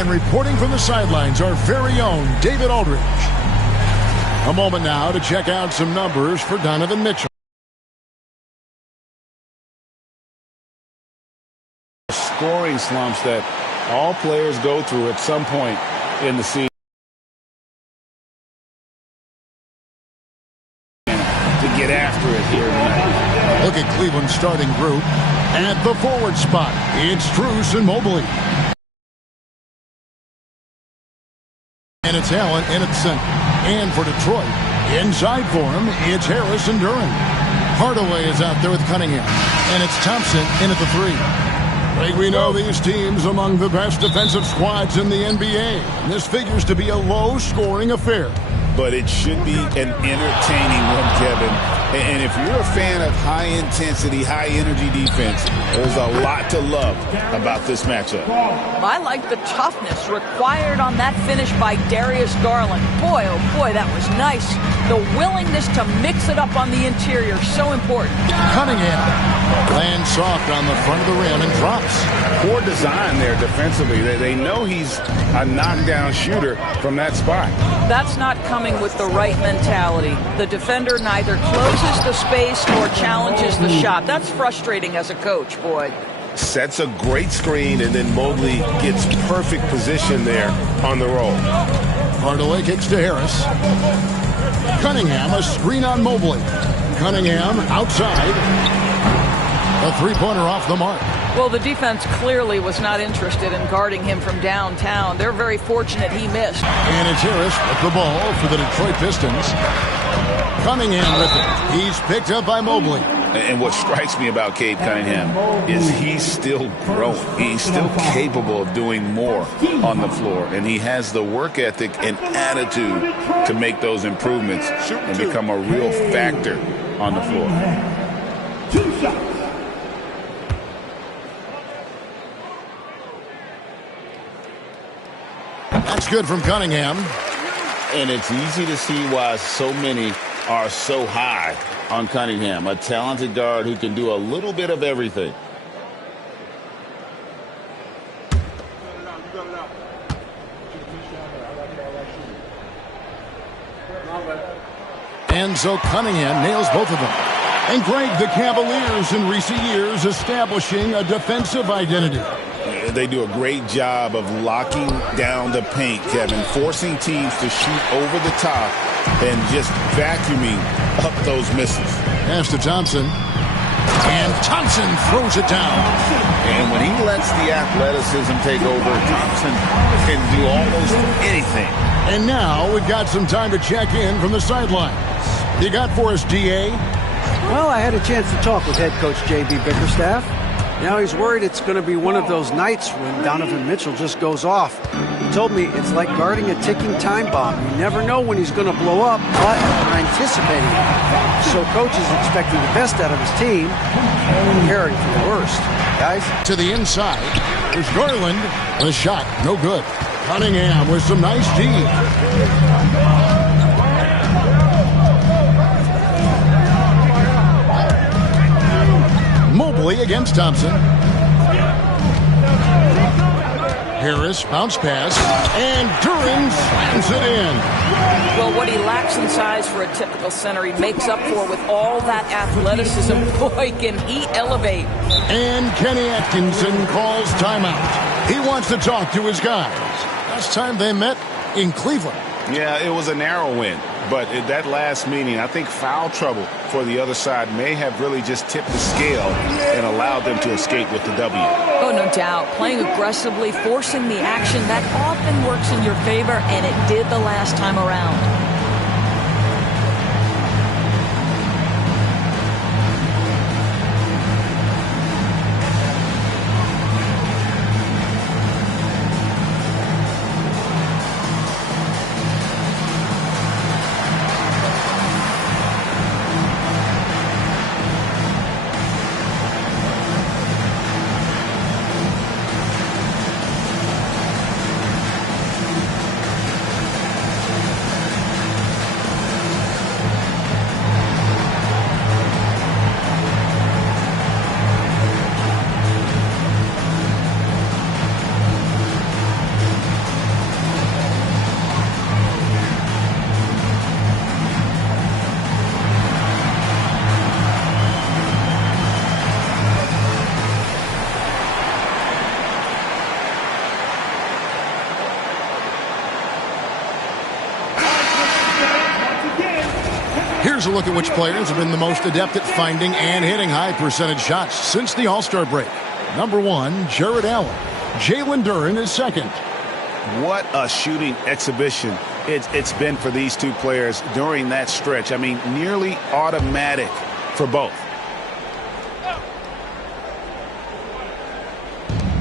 And reporting from the sidelines, our very own David Aldridge. A moment now to check out some numbers for Donovan Mitchell. Scoring slumps that all players go through at some point in the season. To get after it here tonight. Look at Cleveland's starting group. At the forward spot, it's Strus and Mobley. And it's Allen in at center. And for Detroit, inside for him, it's Harris and Duran. Hardaway is out there with Cunningham. And it's Thompson in at the 3. Like we know, these teams among the best defensive squads in the NBA. And this figures to be a low-scoring affair. But it should be an entertaining one, Kevin. And if you're a fan of high-intensity, high-energy defense, there's a lot to love about this matchup. I like the toughness required on that finish by Darius Garland. Boy, oh boy, that was nice. The willingness to mix it up on the interior, so important. Cunningham lands soft on the front of the rim and drops. Poor design there defensively. They know he's a knockdown shooter from that spot. That's not coming with the right mentality. The defender neither closes the space nor challenges the shot. That's frustrating as a coach, boy. Sets a great screen, and then Mobley gets perfect position there on the roll. Hardaway kicks to Harris. Cunningham, a screen on Mobley. Cunningham outside. A three-pointer off the mark. Well, the defense clearly was not interested in guarding him from downtown. They're very fortunate he missed. And it's Harris with the ball for the Detroit Pistons. Cunningham with it. He's picked up by Mobley. And what strikes me about Cade Cunningham is he's still growing. He's still capable of doing more on the floor. And he has the work ethic and attitude to make those improvements and become a real factor on the floor. 2 shots. That's good from Cunningham. And it's easy to see why so many are so high on Cunningham, a talented guard who can do a little bit of everything. And so Cunningham nails both of them. And Greg, the Cavaliers in recent years establishing a defensive identity. They do a great job of locking down the paint, Kevin, forcing teams to shoot over the top and just vacuuming up those misses. Pass to Thompson. And Thompson throws it down. And when he lets the athleticism take over, Thompson can do almost anything. And now we've got some time to check in from the sidelines. You got for us, D.A.? Well, I had a chance to talk with head coach J.B. Bickerstaff. Now he's worried it's going to be one of those nights when Donovan Mitchell just goes off. He told me it's like guarding a ticking time bomb. You never know when he's going to blow up, but we're anticipating it. So coach is expecting the best out of his team, preparing for the worst. Guys? To the inside. There's Garland. The shot, no good. Cunningham with some nice D. Mobley against Thompson. Harris, bounce pass, and Duran slams it in. Well, what he lacks in size for a typical center, he makes up for with all that athleticism. Boy, can he elevate. And Kenny Atkinson calls timeout. He wants to talk to his guys. Last time they met in Cleveland. Yeah, it was a narrow win. But at that last meeting, I think foul trouble for the other side may have really just tipped the scale and allowed them to escape with the W. Oh, no doubt. Playing aggressively, forcing the action, that often works in your favor, and it did the last time around. Here's a look at which players have been the most adept at finding and hitting high percentage shots since the All-Star break. Number 1, Jared Allen. Jalen Duren is second. What a shooting exhibition it's been for these two players during that stretch. I mean, nearly automatic for both.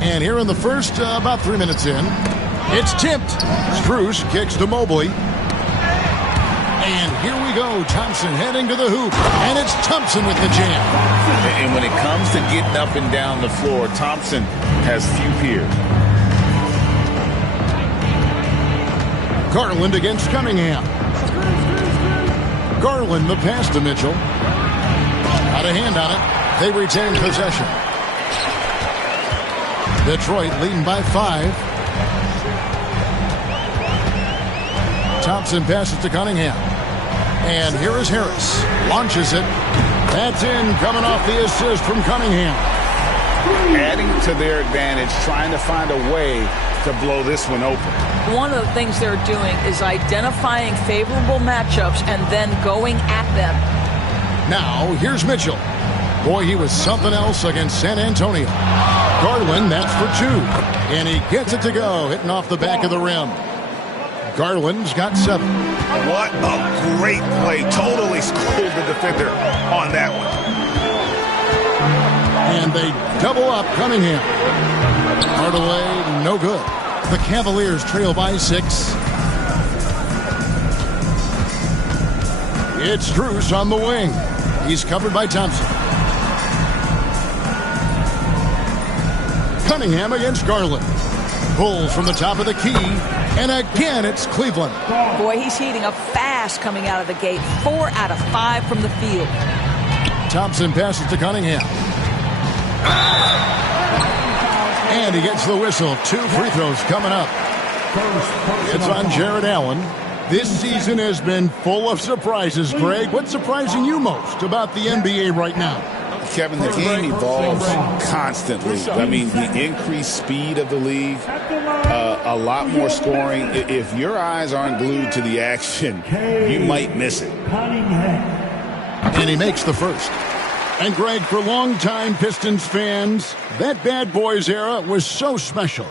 And here in the first, about 3 minutes in, it's tipped. Strus kicks to Mobley. And here we go. Thompson heading to the hoop. And it's Thompson with the jam. And when it comes to getting up and down the floor, Thompson has few peers. Garland against Cunningham. Garland the pass to Mitchell. Got a hand on it. They retain possession. Detroit leading by 5. Thompson passes to Cunningham. And here is Harris. Launches it. That's in, coming off the assist from Cunningham. Adding to their advantage, trying to find a way to blow this one open. One of the things they're doing is identifying favorable matchups and then going at them. Now, here's Mitchell. Boy, he was something else against San Antonio. Garland, that's for 2. And he gets it to go, hitting off the back of the rim. Garland's got 7. What a great play. Totally schooled the defender on that one. And they double up Cunningham. Hardaway, no good. The Cavaliers trail by 6. It's Strus on the wing. He's covered by Thompson. Cunningham against Garland. Pulls from the top of the key. And again, it's Cleveland. Boy, he's heating up fast coming out of the gate. 4 out of 5 from the field. Thompson passes to Cunningham. And he gets the whistle. 2 free throws coming up. It's on Jared Allen. This season has been full of surprises, Greg. What's surprising you most about the NBA right now? Kevin, the game evolves constantly. I mean, the increased speed of the league, a lot more scoring. If your eyes aren't glued to the action, you might miss it. And he makes the first. And, Greg, for longtime Pistons fans, that bad boys era was so special.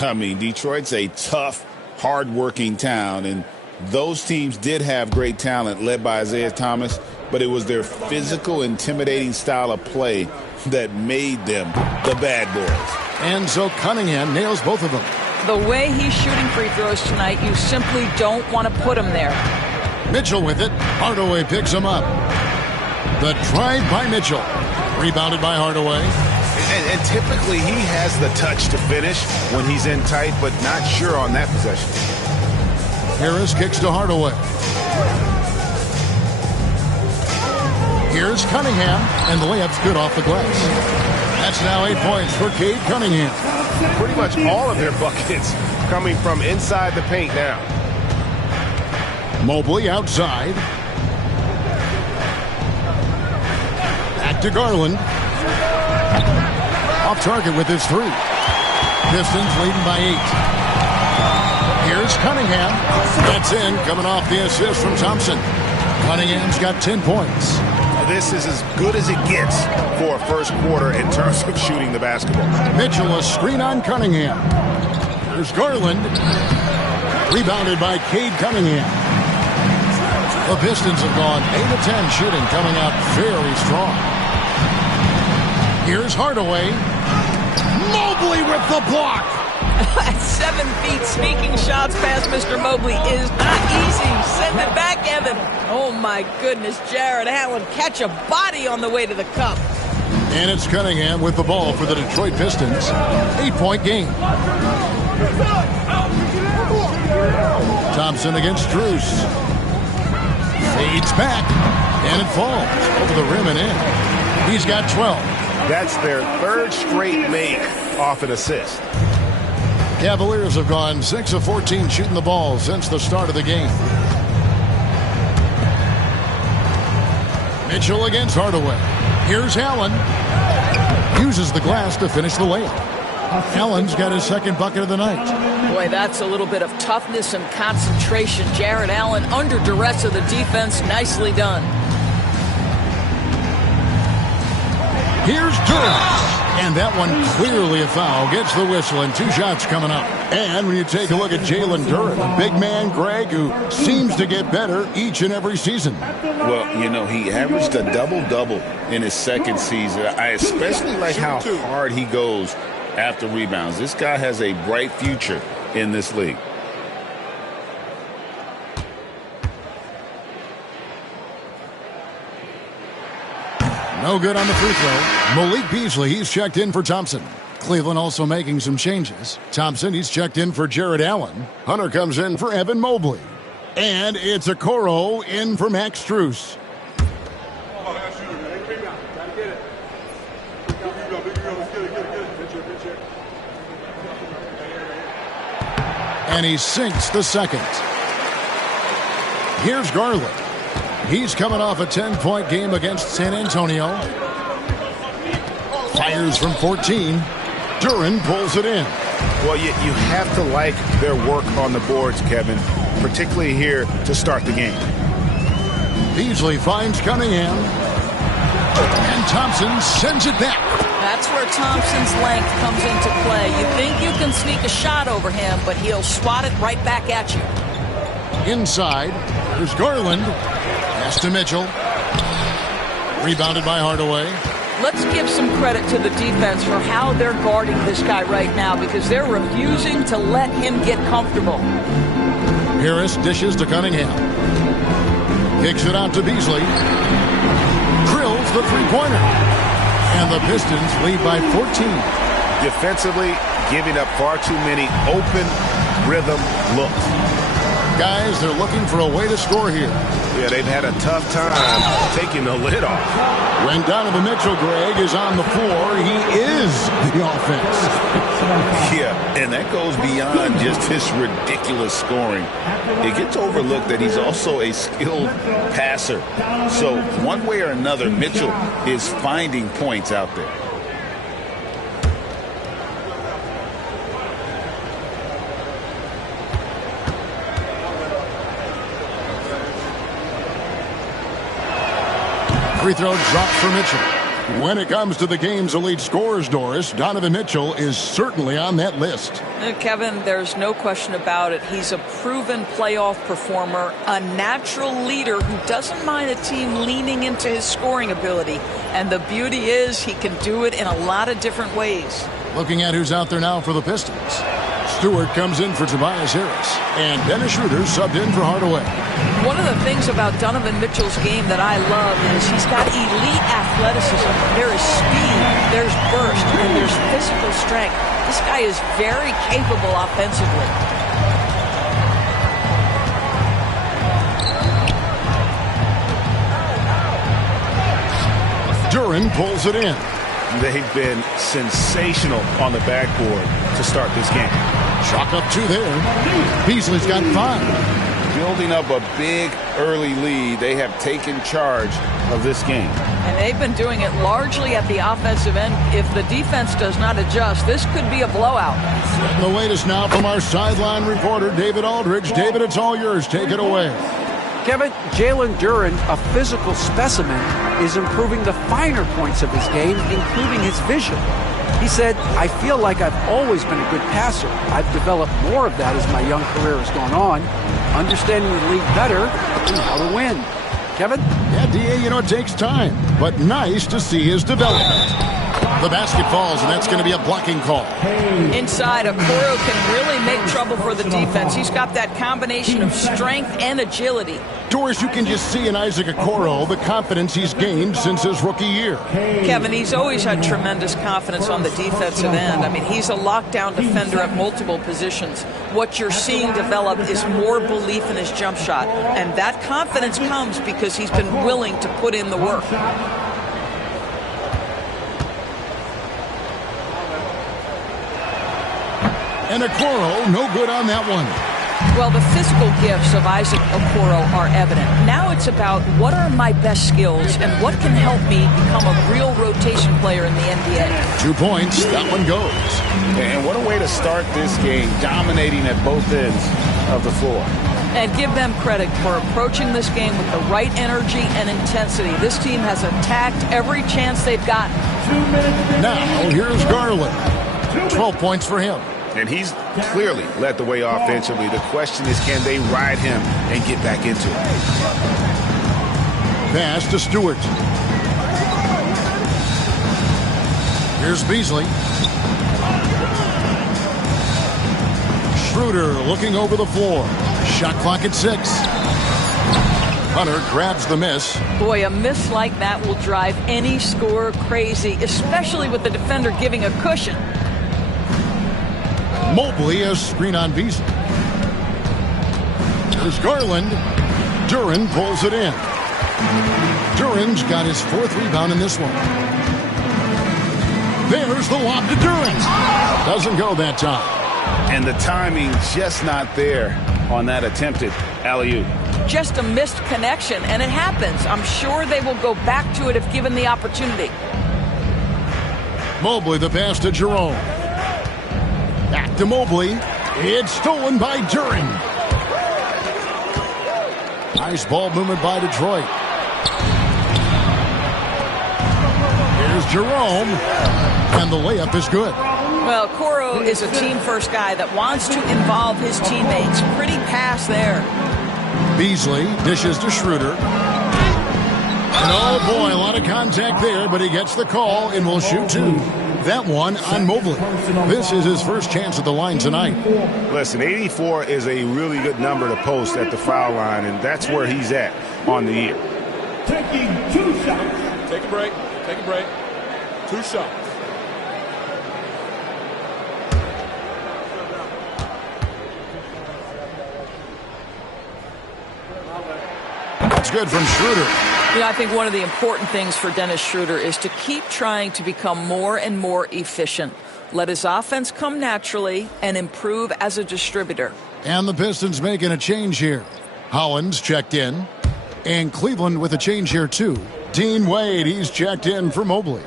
I mean, Detroit's a tough, hard-working town, and those teams did have great talent led by Isaiah Thomas, but it was their physical, intimidating style of play that made them the bad boys. And so Cunningham nails both of them. The way he's shooting free throws tonight, you simply don't want to put him there. Mitchell with it. Hardaway picks him up. The drive by Mitchell. Rebounded by Hardaway. And typically he has the touch to finish when he's in tight, but not sure on that possession. Harris kicks to Hardaway. Here's Cunningham, and the layup's good off the glass. That's now 8 points for Cade Cunningham. Pretty much all of their buckets coming from inside the paint now. Mobley outside. Back to Garland. Off target with his 3. Pistons leading by 8. Here's Cunningham. That's in, coming off the assist from Thompson. Cunningham's got 10 points. This is as good as it gets for a first quarter in terms of shooting the basketball. Mitchell, a screen on Cunningham. There's Garland. Rebounded by Cade Cunningham. The Pistons have gone 8 of 10 shooting, coming out very strong. Here's Hardaway. Mobley with the block. At 7 feet, sneaking shots past Mr. Mobley is not easy. Send it back, Evan. Oh, my goodness. Jared Allen catch a body on the way to the cup. And it's Cunningham with the ball for the Detroit Pistons. 8-point game. Thompson against Strus. Fades back. And it falls over the rim and in. He's got 12. That's their 3rd straight make off an assist. Cavaliers have gone 6 of 14 shooting the ball since the start of the game. Mitchell against Hardaway. Here's Allen. Uses the glass to finish the layup. Allen's got his 2nd bucket of the night. Boy, that's a little bit of toughness and concentration. Jared Allen under duress of the defense. Nicely done. Here's Durant. And that one clearly a foul. Gets the whistle, and 2 shots coming up. And when you take a look at Jalen Duren, a big man, Greg, who seems to get better each and every season. Well, you know, he averaged a double-double in his second season. I especially like how hard he goes after rebounds. This guy has a bright future in this league. No good on the free throw. Malik Beasley, he's checked in for Thompson. Cleveland also making some changes. Thompson, he's checked in for Jared Allen. Hunter comes in for Evan Mobley. And it's Okoro in for Max Strus. And he sinks the second. Here's Garland. He's coming off a 10-point game against San Antonio. Fires from 14. Duren pulls it in. Well, you have to like their work on the boards, Kevin, particularly here to start the game. Beasley finds Cunningham. And Thompson sends it back. That's where Thompson's length comes into play. You think you can sneak a shot over him, but he'll swat it right back at you. Inside, there's Garland. Pass to Mitchell. Rebounded by Hardaway. Let's give some credit to the defense for how they're guarding this guy right now, because they're refusing to let him get comfortable. Harris dishes to Cunningham. Kicks it out to Beasley. Drills the three-pointer. And the Pistons lead by 14. Defensively, giving up far too many open rhythm looks. Guys, they're looking for a way to score here. Yeah, they've had a tough time taking the lid off. When Donovan Mitchell, Greg, is on the floor, he is the offense. Yeah, and that goes beyond just his ridiculous scoring. It gets overlooked that he's also a skilled passer. So one way or another, Mitchell is finding points out there. Free throw dropped for Mitchell. When it comes to the game's elite scorers, Doris, Donovan Mitchell is certainly on that list. Kevin, there's no question about it. He's a proven playoff performer, a natural leader who doesn't mind a team leaning into his scoring ability. And the beauty is he can do it in a lot of different ways. Looking at who's out there now for the Pistons. Stewart comes in for Tobias Harris. And Dennis Schroeder subbed in for Hardaway. One of the things about Donovan Mitchell's game that I love is he's got elite athleticism. There is speed, there's burst, and there's physical strength. This guy is very capable offensively. Duren pulls it in. They've been sensational on the backboard to start this game. Chalk up 2 there. Beasley's got 5. Building up a big early lead, they have taken charge of this game. And they've been doing it largely at the offensive end. If the defense does not adjust, this could be a blowout. Setting the latest now from our sideline reporter, David Aldridge. David, it's all yours. Take it away. Kevin, Jalen Duren, a physical specimen, is improving the finer points of his game, including his vision. He said, I feel like I've always been a good passer. I've developed more of that as my young career has gone on, understanding the league better and how to win. Kevin? Yeah, D.A., you know, it takes time, but nice to see his development. The basket falls, and that's going to be a blocking call. Inside, Okoro can really make trouble for the defense. He's got that combination of strength and agility. Doris, you can just see in Isaac Okoro the confidence he's gained since his rookie year. Kevin, he's always had tremendous confidence on the defensive end. I mean, he's a lockdown defender at multiple positions. What you're seeing develop is more belief in his jump shot. And that confidence comes because he's been willing to put in the work. And Okoro, no good on that one. Well, the physical gifts of Isaac Okoro are evident. Now it's about what are my best skills and what can help me become a real rotation player in the NBA. 2 points, that one goes. And what a way to start this game, dominating at both ends of the floor. And give them credit for approaching this game with the right energy and intensity. This team has attacked every chance they've gotten. Now, here's Garland. 12 points for him. And he's clearly led the way offensively. The question is, can they ride him and get back into it? Pass to Stewart. Here's Beasley. Schroeder looking over the floor. Shot clock at 6. Hunter grabs the miss. Boy, a miss like that will drive any scorer crazy, especially with the defender giving a cushion. Mobley a screen on Beasley. There's Garland. Duren pulls it in. Duren's got his 4th rebound in this one. There's the lob to Duren. Doesn't go that time. And the timing just not there on that attempted alley-oop. Just a missed connection, and it happens. I'm sure they will go back to it if given the opportunity. Mobley the pass to Jerome. Back to Mobley. It's stolen by Duren. Nice ball movement by Detroit. Here's Jerome. And the layup is good. Well, Coro is a team-first guy that wants to involve his teammates. Pretty pass there. Beasley dishes to Schroeder. And oh boy, a lot of contact there, but he gets the call and will shoot 2. That one on Mobley. This is his first chance at the line tonight. Listen, 84 is a really good number to post at the foul line, and that's where he's at on the year. Taking 2 shots. Take a break. Take a break. 2 shots. That's good from Schroeder. You know, I think one of the important things for Dennis Schroeder is to keep trying to become more and more efficient. Let his offense come naturally and improve as a distributor. And the Pistons making a change here. Hollins checked in. And Cleveland with a change here too. Dean Wade, he's checked in for Mobley.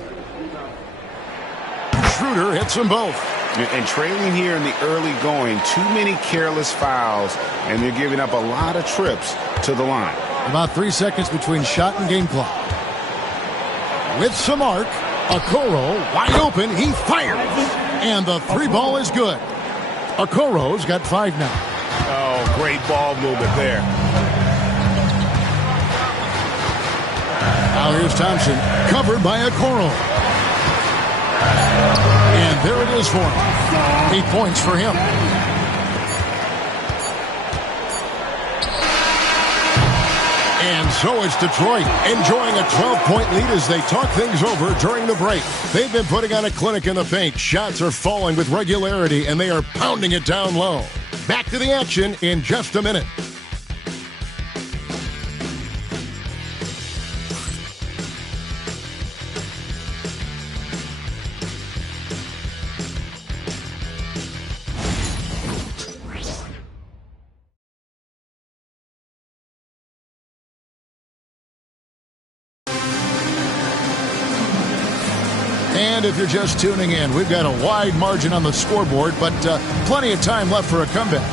Schroeder hits them both. And trailing here in the early going, too many careless fouls, and they're giving up a lot of trips to the line. About 3 seconds between shot and game clock. With some arc, Okoro wide open, he fires. And the 3 ball is good. Okoro's got 5 now. Oh, great ball movement there. Now here's Thompson, covered by Okoro. And there it is for him. 8 points for him. And so it's Detroit enjoying a 12-point lead as they talk things over during the break. They've been putting on a clinic in the paint. Shots are falling with regularity, and they are pounding it down low. Back to the action in just a minute. And if you're just tuning in, we've got a wide margin on the scoreboard, but plenty of time left for a comeback.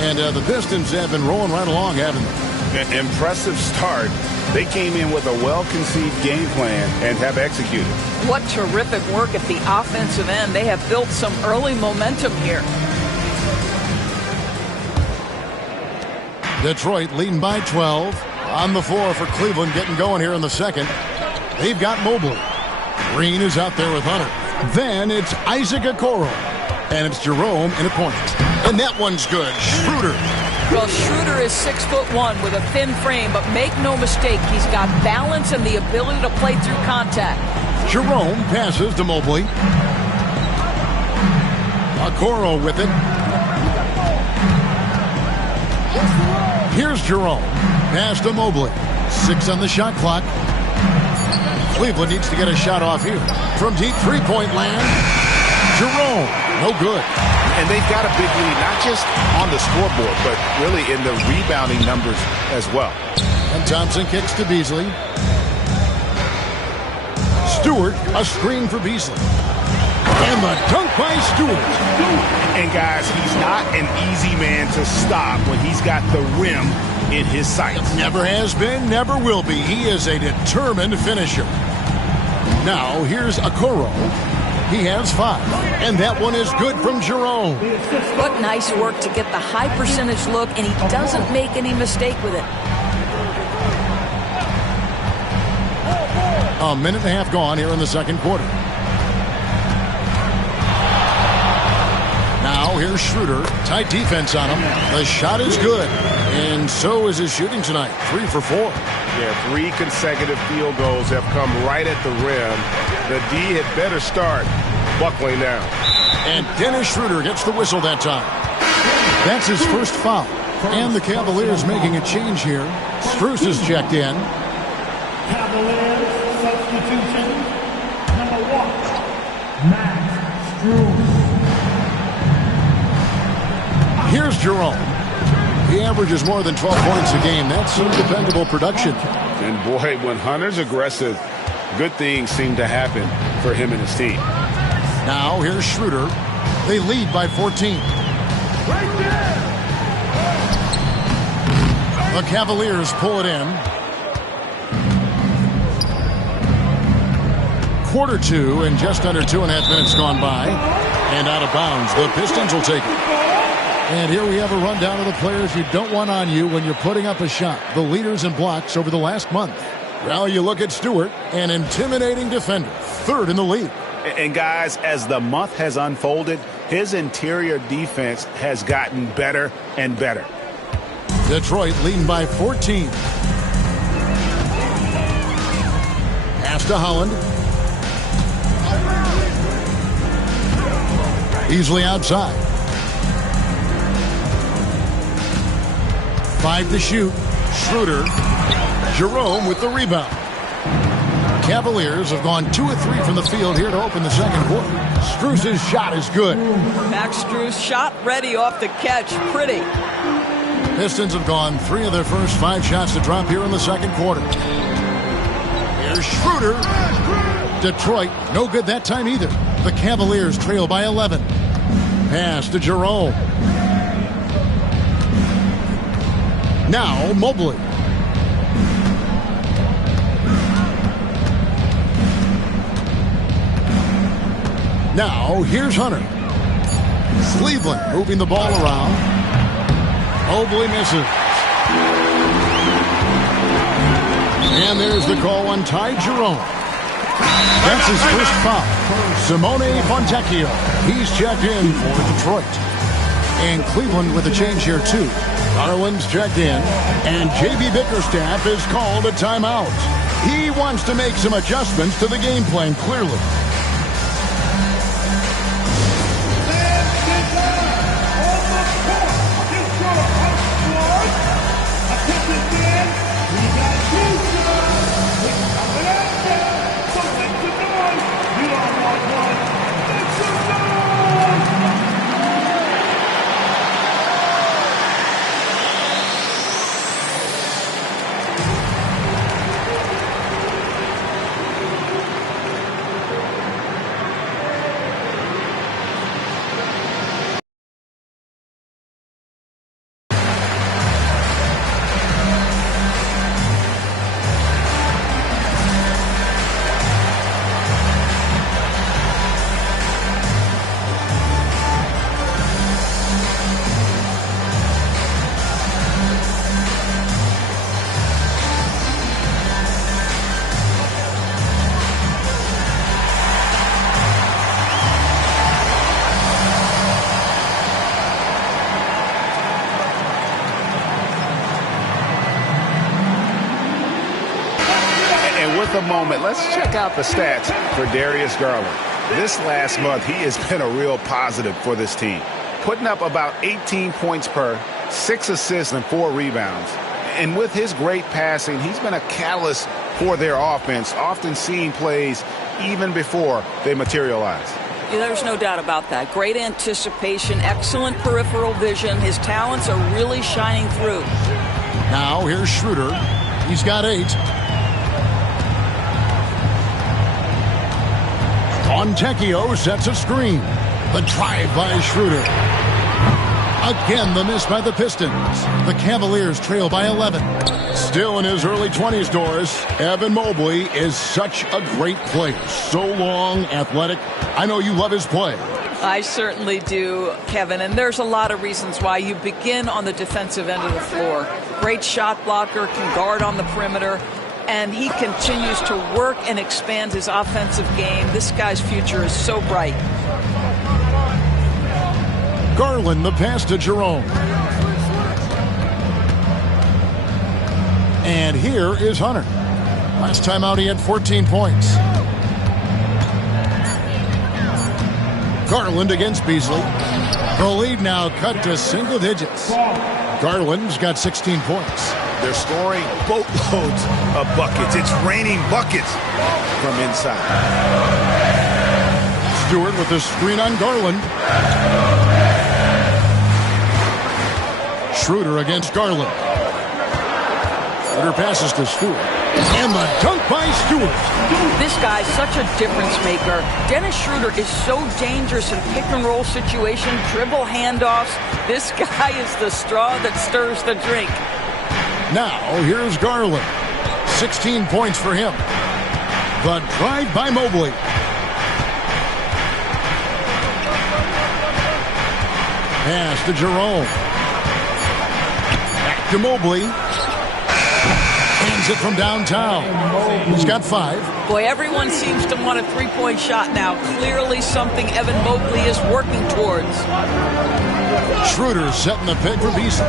And the Pistons have been rolling right along, haven't they? Impressive start. They came in with a well-conceived game plan and have executed. What terrific work at the offensive end. They have built some early momentum here. Detroit leading by 12. On the floor for Cleveland, getting going here in the second. They've got Mobley. Green is out there with Hunter. Then it's Isaac Okoro. And it's Jerome in a point. And that one's good. Schroeder. Well, Schroeder is 6'1" with a thin frame, but make no mistake, he's got balance and the ability to play through contact. Jerome passes to Mobley. Okoro with it. Here's Jerome. Pass to Mobley. 6 on the shot clock. Cleveland needs to get a shot off here. From deep three-point land, Jerome, no good. And they've got a big lead, not just on the scoreboard, but really in the rebounding numbers as well. And Thompson kicks to Beasley. Stewart, a screen for Beasley. And the dunk by Stewart. And guys, he's not an easy man to stop when he's got the rim in his sights. Never has been, never will be. He is a determined finisher. Now, here's Okoro. He has 5. And that one is good from Jerome. What nice work to get the high percentage look, and he doesn't make any mistake with it. A minute and a half gone here in the second quarter. Now here's Schroeder. Tight defense on him. The shot is good. And so is his shooting tonight. 3 for 4. Yeah, 3 consecutive field goals have come right at the rim. The D had better start buckling down. And Dennis Schroeder gets the whistle that time. That's his first foul. And the Cavaliers making a change here. Strus is checked in. Cavaliers substitution number 1, Max Strus. Here's Jerome. He averages more than 12 points a game. That's some dependable production. And boy, when Hunter's aggressive, good things seem to happen for him and his team. Now here's Schroeder. They lead by 14. The Cavaliers pull it in. Quarter 2 and just under 2.5 minutes gone by. And out of bounds. The Pistons will take it. And here we have a rundown of the players you don't want on you when you're putting up a shot. The leaders in blocks over the last month. Well, you look at Stewart, an intimidating defender, 3rd in the league. And guys, as the month has unfolded, his interior defense has gotten better and better. Detroit leading by 14. Pass to Holland. Easily outside. 5 to shoot. Schroeder. Jerome with the rebound. Cavaliers have gone 2 of 3 from the field here to open the second quarter. Strus's shot is good. Max Strus shot ready off the catch. Pretty. Pistons have gone 3 of their first 5 shots to drop here in the second quarter. Here's Schroeder. Detroit, no good that time either. The Cavaliers trail by 11. Pass to Jerome. Now Mobley. Now here's Hunter. Cleveland moving the ball around. Mobley misses. And there's the call on Ty Jerome. That's his first foul. Simone Fontecchio. He's checked in for Detroit. And Cleveland with a change here too. Garland's checked in. And J.B. Bickerstaff is called a timeout. He wants to make some adjustments to the game plan, clearly. A moment. Let's check out the stats for Darius Garland. This last month, he has been a real positive for this team, putting up about 18 points per, 6 assists and 4 rebounds. And with his great passing, he's been a catalyst for their offense, often seeing plays even before they materialize. Yeah, there's no doubt about that. Great anticipation, excellent peripheral vision. His talents are really shining through. Now here's Schroeder. He's got 8. Fontecchio sets a screen. The drive by Schroeder. Again, the miss by the Pistons. The Cavaliers trail by 11. Still in his early 20s, Doris, Evan Mobley is such a great player. So long, athletic. I know you love his play. I certainly do, Kevin, and there's a lot of reasons why. You begin on the defensive end of the floor. Great shot blocker, can guard on the perimeter, and he continues to work and expand his offensive game. This guy's future is so bright. Garland, the pass to Jerome. And here is Hunter. Last time out, he had 14 points. Garland against Beasley. The lead now cut to single digits. Garland's got 16 points. They're scoring boatloads of buckets. It's raining buckets from inside. Stewart with the screen on Garland. Schroeder against Garland. Schroeder passes to Stewart. And the dunk by Stewart. This guy's such a difference maker. Dennis Schroeder is so dangerous in pick-and-roll situation, dribble handoffs. This guy is the straw that stirs the drink. Now, here's Garland. 16 points for him. The drive by Mobley. Pass to Jerome. Back to Mobley. Hands it from downtown. He's got 5. Boy, everyone seems to want a three-point shot now. Clearly something Evan Mobley is working towards. Schroeder setting the pick for Beasley.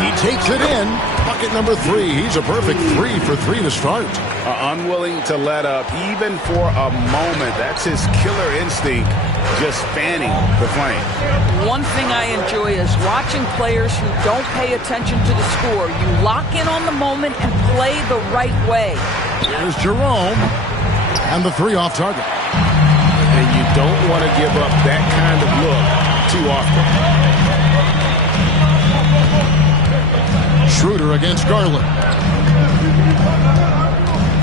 He takes it in. Bucket number 3. He's a perfect 3 for 3 to start. Unwilling to let up even for a moment. That's his killer instinct, just fanning the flame. One thing I enjoy is watching players who don't pay attention to the score. You lock in on the moment and play the right way. Here's Jerome. And the 3 off target. And you don't want to give up that kind of look too often. Schroeder against Garland.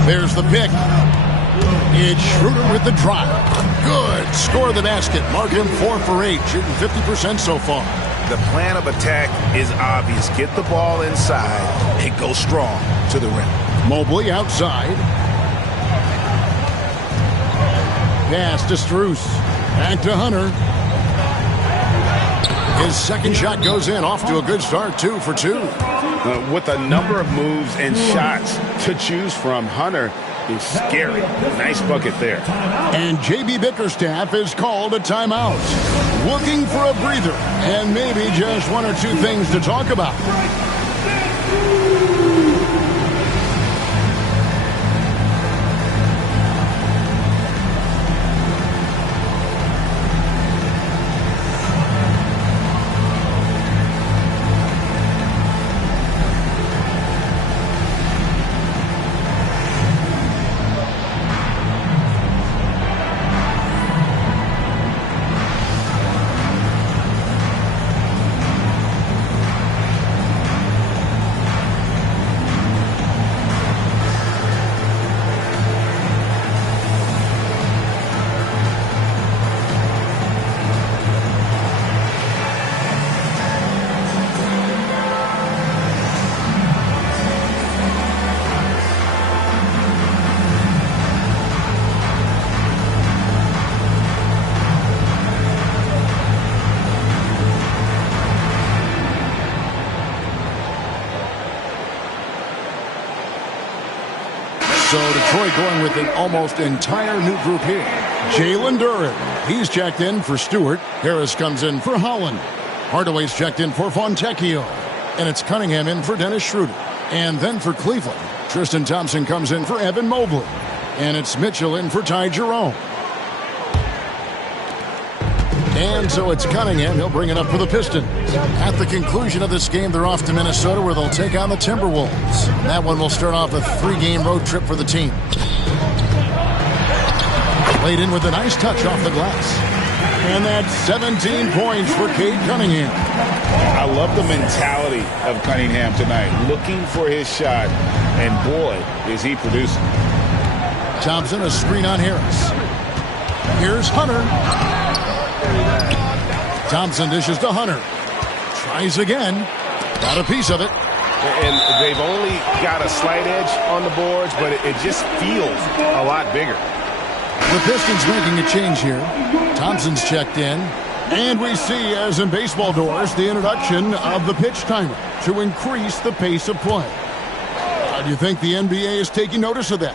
There's the pick. It's Schroeder with the drive. Good. Score the basket. Mark him 4 for 8. Shooting 50% so far. The plan of attack is obvious. Get the ball inside and go strong to the rim. Mobley outside. Pass to Strus. Back to Hunter. His second shot goes in. Off to a good start. 2 for 2. With a number of moves and shots to choose from, Hunter is scary. Nice bucket there. And J.B. Bickerstaff is called a timeout. Looking for a breather and maybe just 1 or 2 things to talk about. So Detroit going with an almost entire new group here. Jalen Duren. He's checked in for Stewart. Harris comes in for Holland. Hardaway's checked in for Fontecchio. And it's Cunningham in for Dennis Schroeder. And then for Cleveland, Tristan Thompson comes in for Evan Mobley. And it's Mitchell in for Ty Jerome. And so it's Cunningham. He'll bring it up for the Pistons. At the conclusion of this game, they're off to Minnesota where they'll take on the Timberwolves. That one will start off a 3-game road trip for the team. Played in with a nice touch off the glass. And that's 17 points for Cade Cunningham. I love the mentality of Cunningham tonight. Looking for his shot. And boy, is he producing. Thompson, a screen on Harris. Here's Hunter. Thompson dishes to Hunter. Tries again. Got a piece of it. And they've only got a slight edge on the boards, but it just feels a lot bigger. The Pistons making a change here. Thompson's checked in. And we see, as in baseball doors, the introduction of the pitch timer to increase the pace of play. How do you think the NBA is taking notice of that?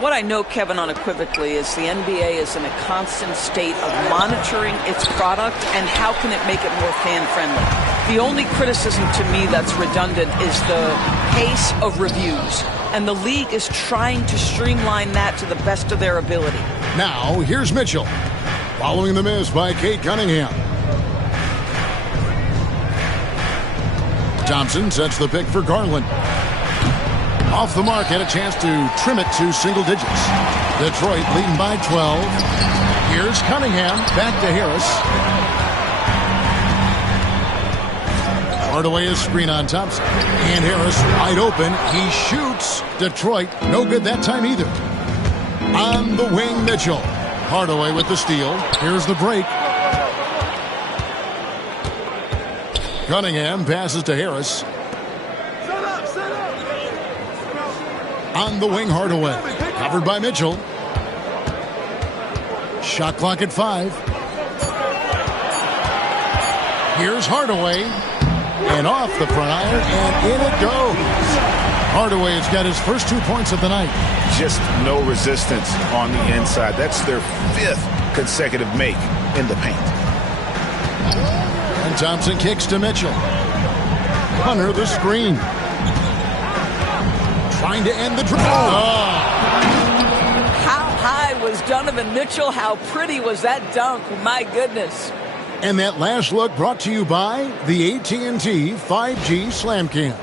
What I know, Kevin, unequivocally is the NBA is in a constant state of monitoring its product and how can it make it more fan-friendly. The only criticism to me that's redundant is the pace of reviews. And the league is trying to streamline that to the best of their ability. Now, here's Mitchell. Following the miss by Kate Cunningham. Thompson sets the pick for Garland. Off the mark, had a chance to trim it to single digits. Detroit leading by 12. Here's Cunningham, back to Harris. Hardaway is screen on Thompson. And Harris wide open. He shoots. Detroit, no good that time either. On the wing, Mitchell. Hardaway with the steal. Here's the break. Cunningham passes to Harris. On the wing, Hardaway. Covered by Mitchell. Shot clock at 5. Here's Hardaway. And off the front iron, and in it goes. Hardaway has got his first 2 points of the night. Just no resistance on the inside. That's their 5th consecutive make in the paint. And Thompson kicks to Mitchell. Hunter the screen. Trying to end the drive. Oh. How high was Donovan Mitchell? How pretty was that dunk? My goodness. And that last look brought to you by the AT&T 5G Slam Cam.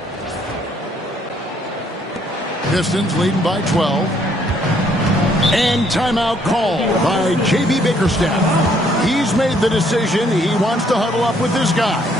Pistons leading by 12. And timeout call by J.B. Bickerstaff. He's made the decision. He wants to huddle up with his guys.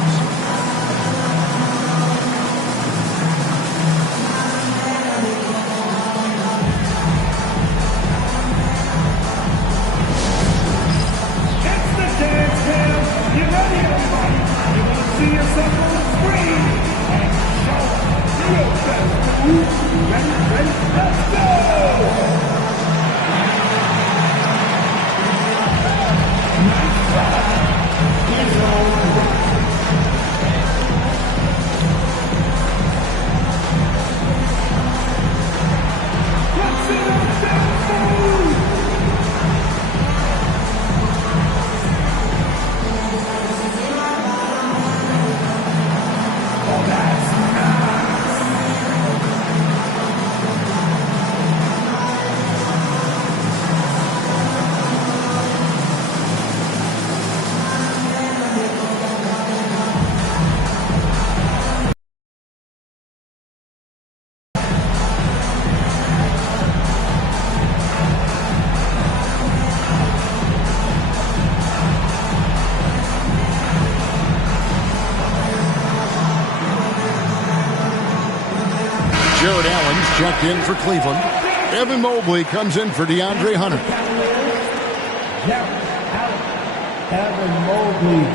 Checked in for Cleveland. Evan Mobley comes in for DeAndre Hunter. Evan Mobley.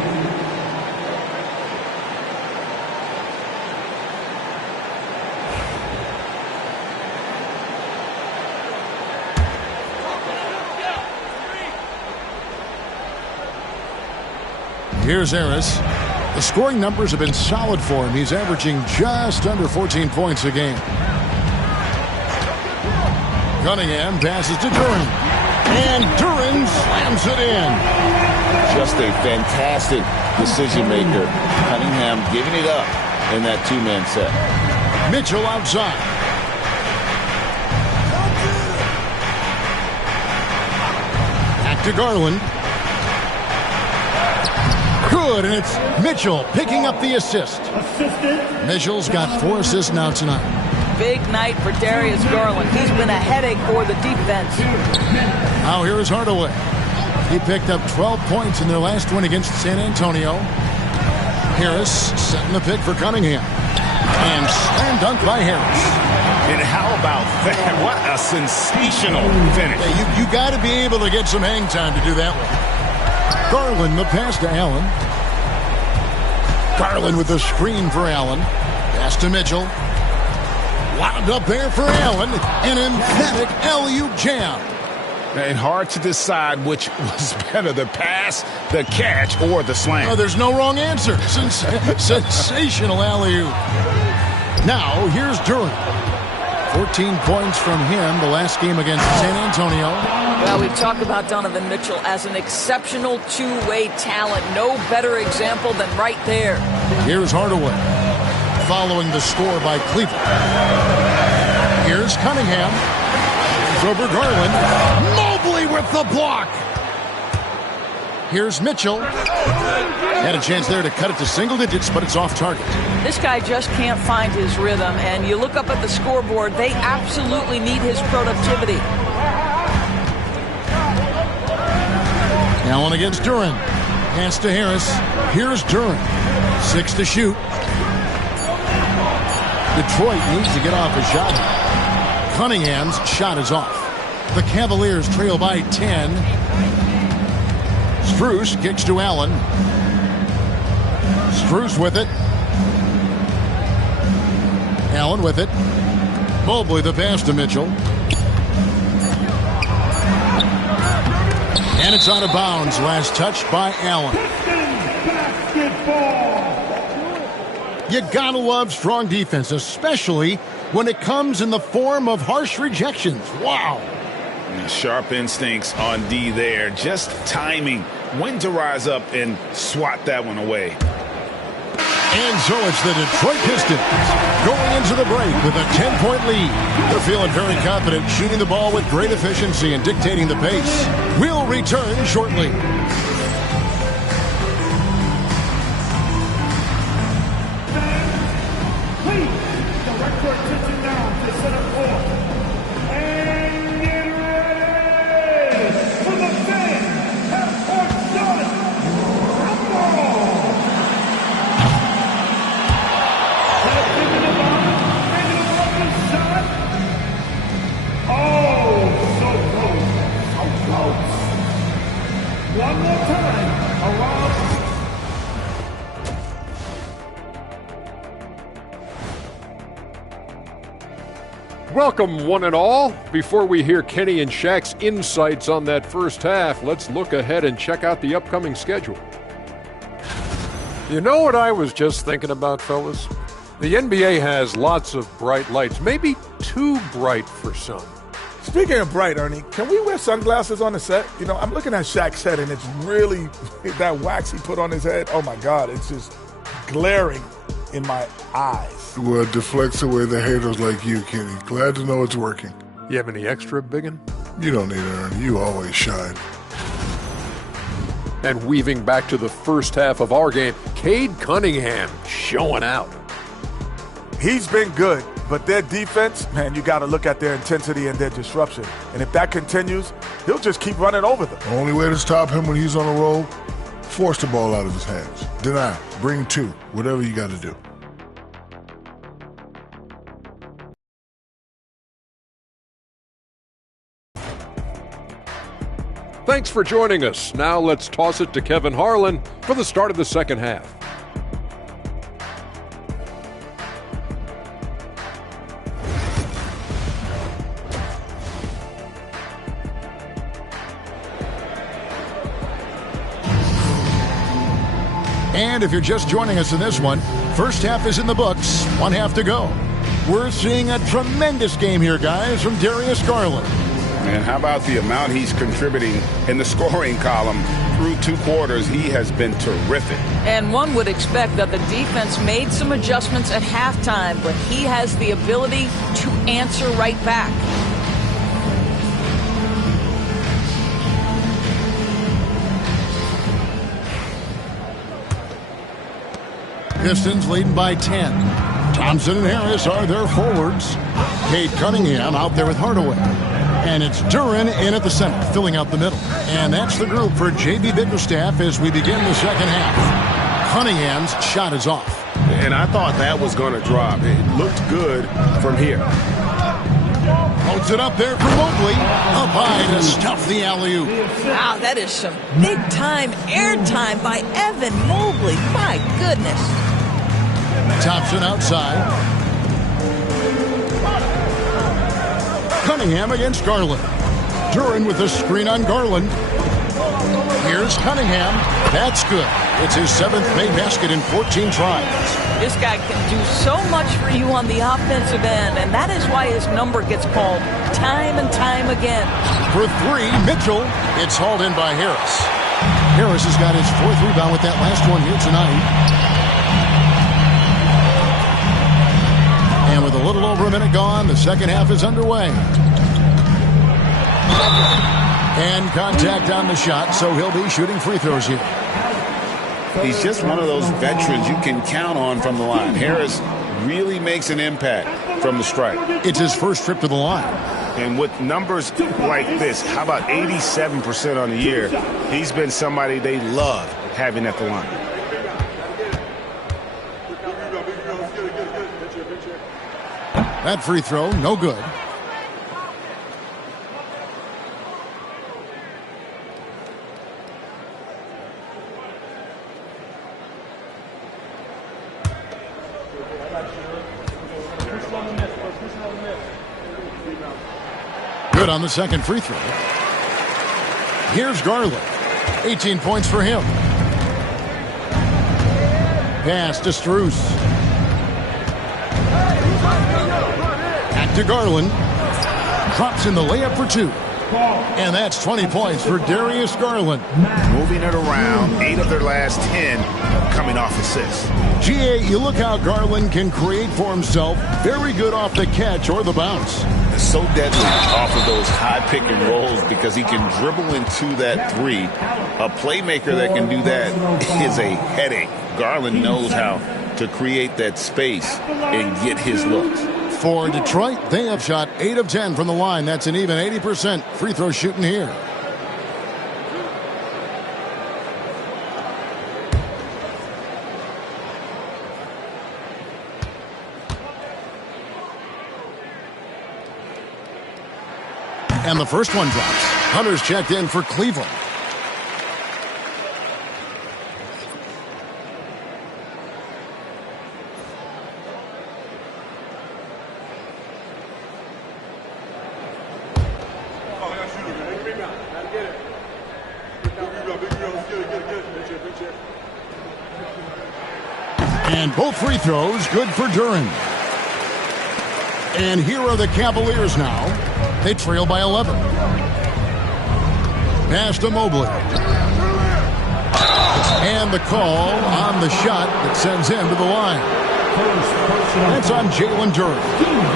Here's Harris. The scoring numbers have been solid for him. He's averaging just under 14 points a game. Cunningham passes to Duren. And Duren slams it in. Just a fantastic decision maker. Cunningham giving it up in that two-man set. Mitchell outside. Back to Garland. Good, and it's Mitchell picking up the assist. Mitchell's got 4 assists now tonight. Big night for Dariusgarland. He's been a headache for the defense. Now here is Hardaway. He picked up 12 points in their last win against San Antonio. Harris setting the pick for Cunningham. And slam dunk by Harris. And how about that? What a sensational finish. Yeah, you got to be able to get some hang time to do that one. Garland, the pass to Allen. Garland with the screen for Allen. Pass to Mitchell. Wound up there for Allen. An emphatic alley-oop jam. And hard to decide which was better, the pass, the catch, or the slam. Oh, there's no wrong answer. Sensational alley-oop. Now, here's Durant. 14 points from him the last game against San Antonio. Well, we've talked about Donovan Mitchell as an exceptional two-way talent. No better example than right there. Here's Hardaway following the score by Cleveland. Here's Cunningham. It's over Garland. Mobley with the block. Here's Mitchell. Had a chance there to cut it to single digits, but it's off target. This guy just can't find his rhythm, and you look up at the scoreboard, they absolutely need his productivity. Allen against Durant. Pass to Harris. Here's Durant. 6 to shoot. Detroit needs to get off a shot. Cunningham's shot is off. The Cavaliers trail by 10. Strus kicks to Allen. Strus with it. Allen with it. Mobley the pass to Mitchell. And it's out of bounds. Last touch by Allen. You gotta love strong defense, especially when it comes in the form of harsh rejections. Wow. Sharp instincts on D there. Just timing when to rise up and swat that one away. And so it's the Detroit Pistons going into the break with a 10-point lead. They're feeling very confident, shooting the ball with great efficiency and dictating the pace. We'll return shortly. Welcome, one and all. Before we hear Kenny and Shaq's insights on that first half, let's look ahead and check out the upcoming schedule. You know what I was just thinking about, fellas? The NBA has lots of bright lights, maybe too bright for some. Speaking of bright, Ernie, can we wear sunglasses on the set? You know, I'm looking at Shaq's head, and it's really that wax he put on his head. Oh, my God, it's just glaring in my eyes. Well, it deflects away the haters like you, Kenny. Glad to know it's working. You have any extra, biggin? You don't need it, Ernie. You always shine. And weaving back to the first half of our game, Cade Cunningham showing out. He's been good, but their defense, man, you got to look at their intensity and their disruption. And if that continues, he'll just keep running over them. The only way to stop him when he's on a roll, force the ball out of his hands. Deny, bring two, whatever you got to do. Thanks for joining us. Now let's toss it to Kevin Harlan for the start of the second half. And if you're just joining us in this one, first half is in the books, one half to go. We're seeing a tremendous game here, guys, from Darius Garland. And how about the amount he's contributing in the scoring column through 2 quarters? He has been terrific. And one would expect that the defense made some adjustments at halftime, but he has the ability to answer right back. Pistons leading by 10. Thompson and Harris are their forwards. Cade Cunningham out there with Hardaway. And it's Durant in at the center, filling out the middle. And that's the group for J.B. Bickerstaff as we begin the second half. Cunningham's shot is off. And I thought that was going to drop. It looked good from here. Holds it up there for Mobley. Up high to stuff the alley-oop. Wow, that is some big-time airtime by Evan Mobley. My goodness. Thompson outside. Cunningham against Garland. Duran with a screen on Garland. Here's Cunningham. That's good. It's his 7th made basket in 14 tries. This guy can do so much for you on the offensive end, and that is why his number gets called time and time again. For 3, Mitchell. It's hauled in by Harris. Harris has got his 4th rebound with that last one here tonight. And with a little over a minute gone, the second half is underway. And contact on the shot, so he'll be shooting free throws here. He's just one of those veterans you can count on from the line. Harris really makes an impact from the stripe. It's his first trip to the line. And with numbers like this, how about 87% on the year? He's been somebody they love having at the line. That free throw, no good. Good on the second free throw. Here's Garland. 18 points for him. Pass to Strus. Back to Garland. Drops in the layup for 2. And that's 20 points for Darius Garland. Moving it around, 8 of their last 10 coming off assists. GA, you look how Garland can create for himself. Very good off the catch or the bounce. It's so deadly off of those high pick and rolls because he can dribble into that 3. A playmaker that can do that is a headache. Garland knows how to create that space and get his looks. For Detroit, they have shot 8 of 10 from the line. That's an even 80% free throw shooting here. And the first one drops. Hunter's checked in for Cleveland. And both free throws good for Duran. And here are the Cavaliers now. They trail by 11. Pass to Mobley. And the call on the shot that sends him to the line. That's on Jalen Duran.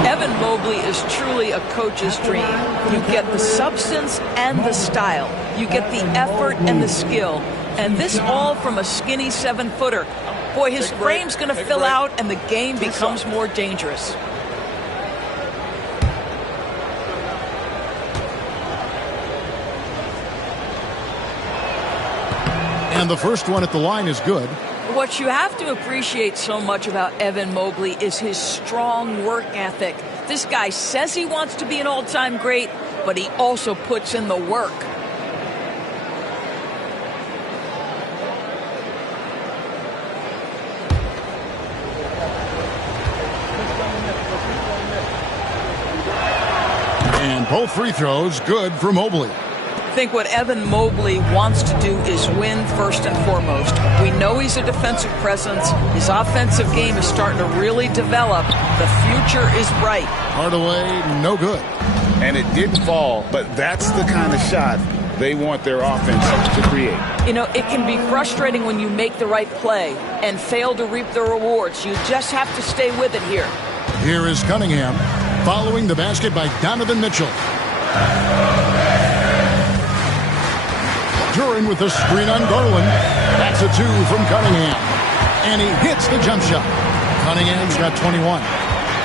Evan Mobley is truly a coach's dream. You get the substance and the style. You get the effort and the skill. And this all from a skinny 7-footer. Boy, his frame's going to fill out and the game becomes more dangerous. And the first one at the line is good. What you have to appreciate so much about Evan Mobley is his strong work ethic. This guy says he wants to be an all-time great, but he also puts in the work. And both free throws good for Mobley. I think what Evan Mobley wants to do is win first and foremost. We know he's a defensive presence. His offensive game is starting to really develop. The future is bright. Hardaway, no good. And it did fall, but that's the kind of shot they want their offense to create. You know, it can be frustrating when you make the right play and fail to reap the rewards. You just have to stay with it here. Here is Cunningham following the basket by Donovan Mitchell. Duran with the screen on Garland. That's a 2 from Cunningham. And he hits the jump shot. Cunningham's got 21.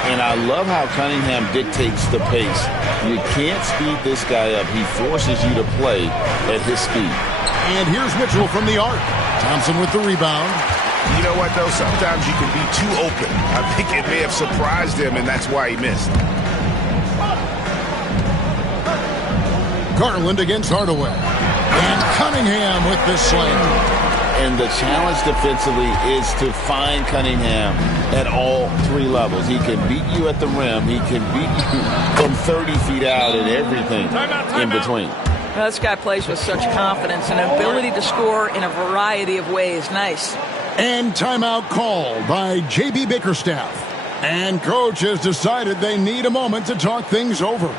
And I love how Cunningham dictates the pace. You can't speed this guy up. He forces you to play at his speed. And here's Mitchell from the arc. Thompson with the rebound. You know what, though? Sometimes you can be too open. I think it may have surprised him, and that's why he missed. Garland against Hardaway. And Cunningham with the slam. And the challenge defensively is to find Cunningham at all three levels. He can beat you at the rim. He can beat you from 30 feet out and everything in between. Well, this guy plays with such confidence and ability to score in a variety of ways. Nice. And timeout called by J.B. Bickerstaff. And coach has decided they need a moment to talk things over.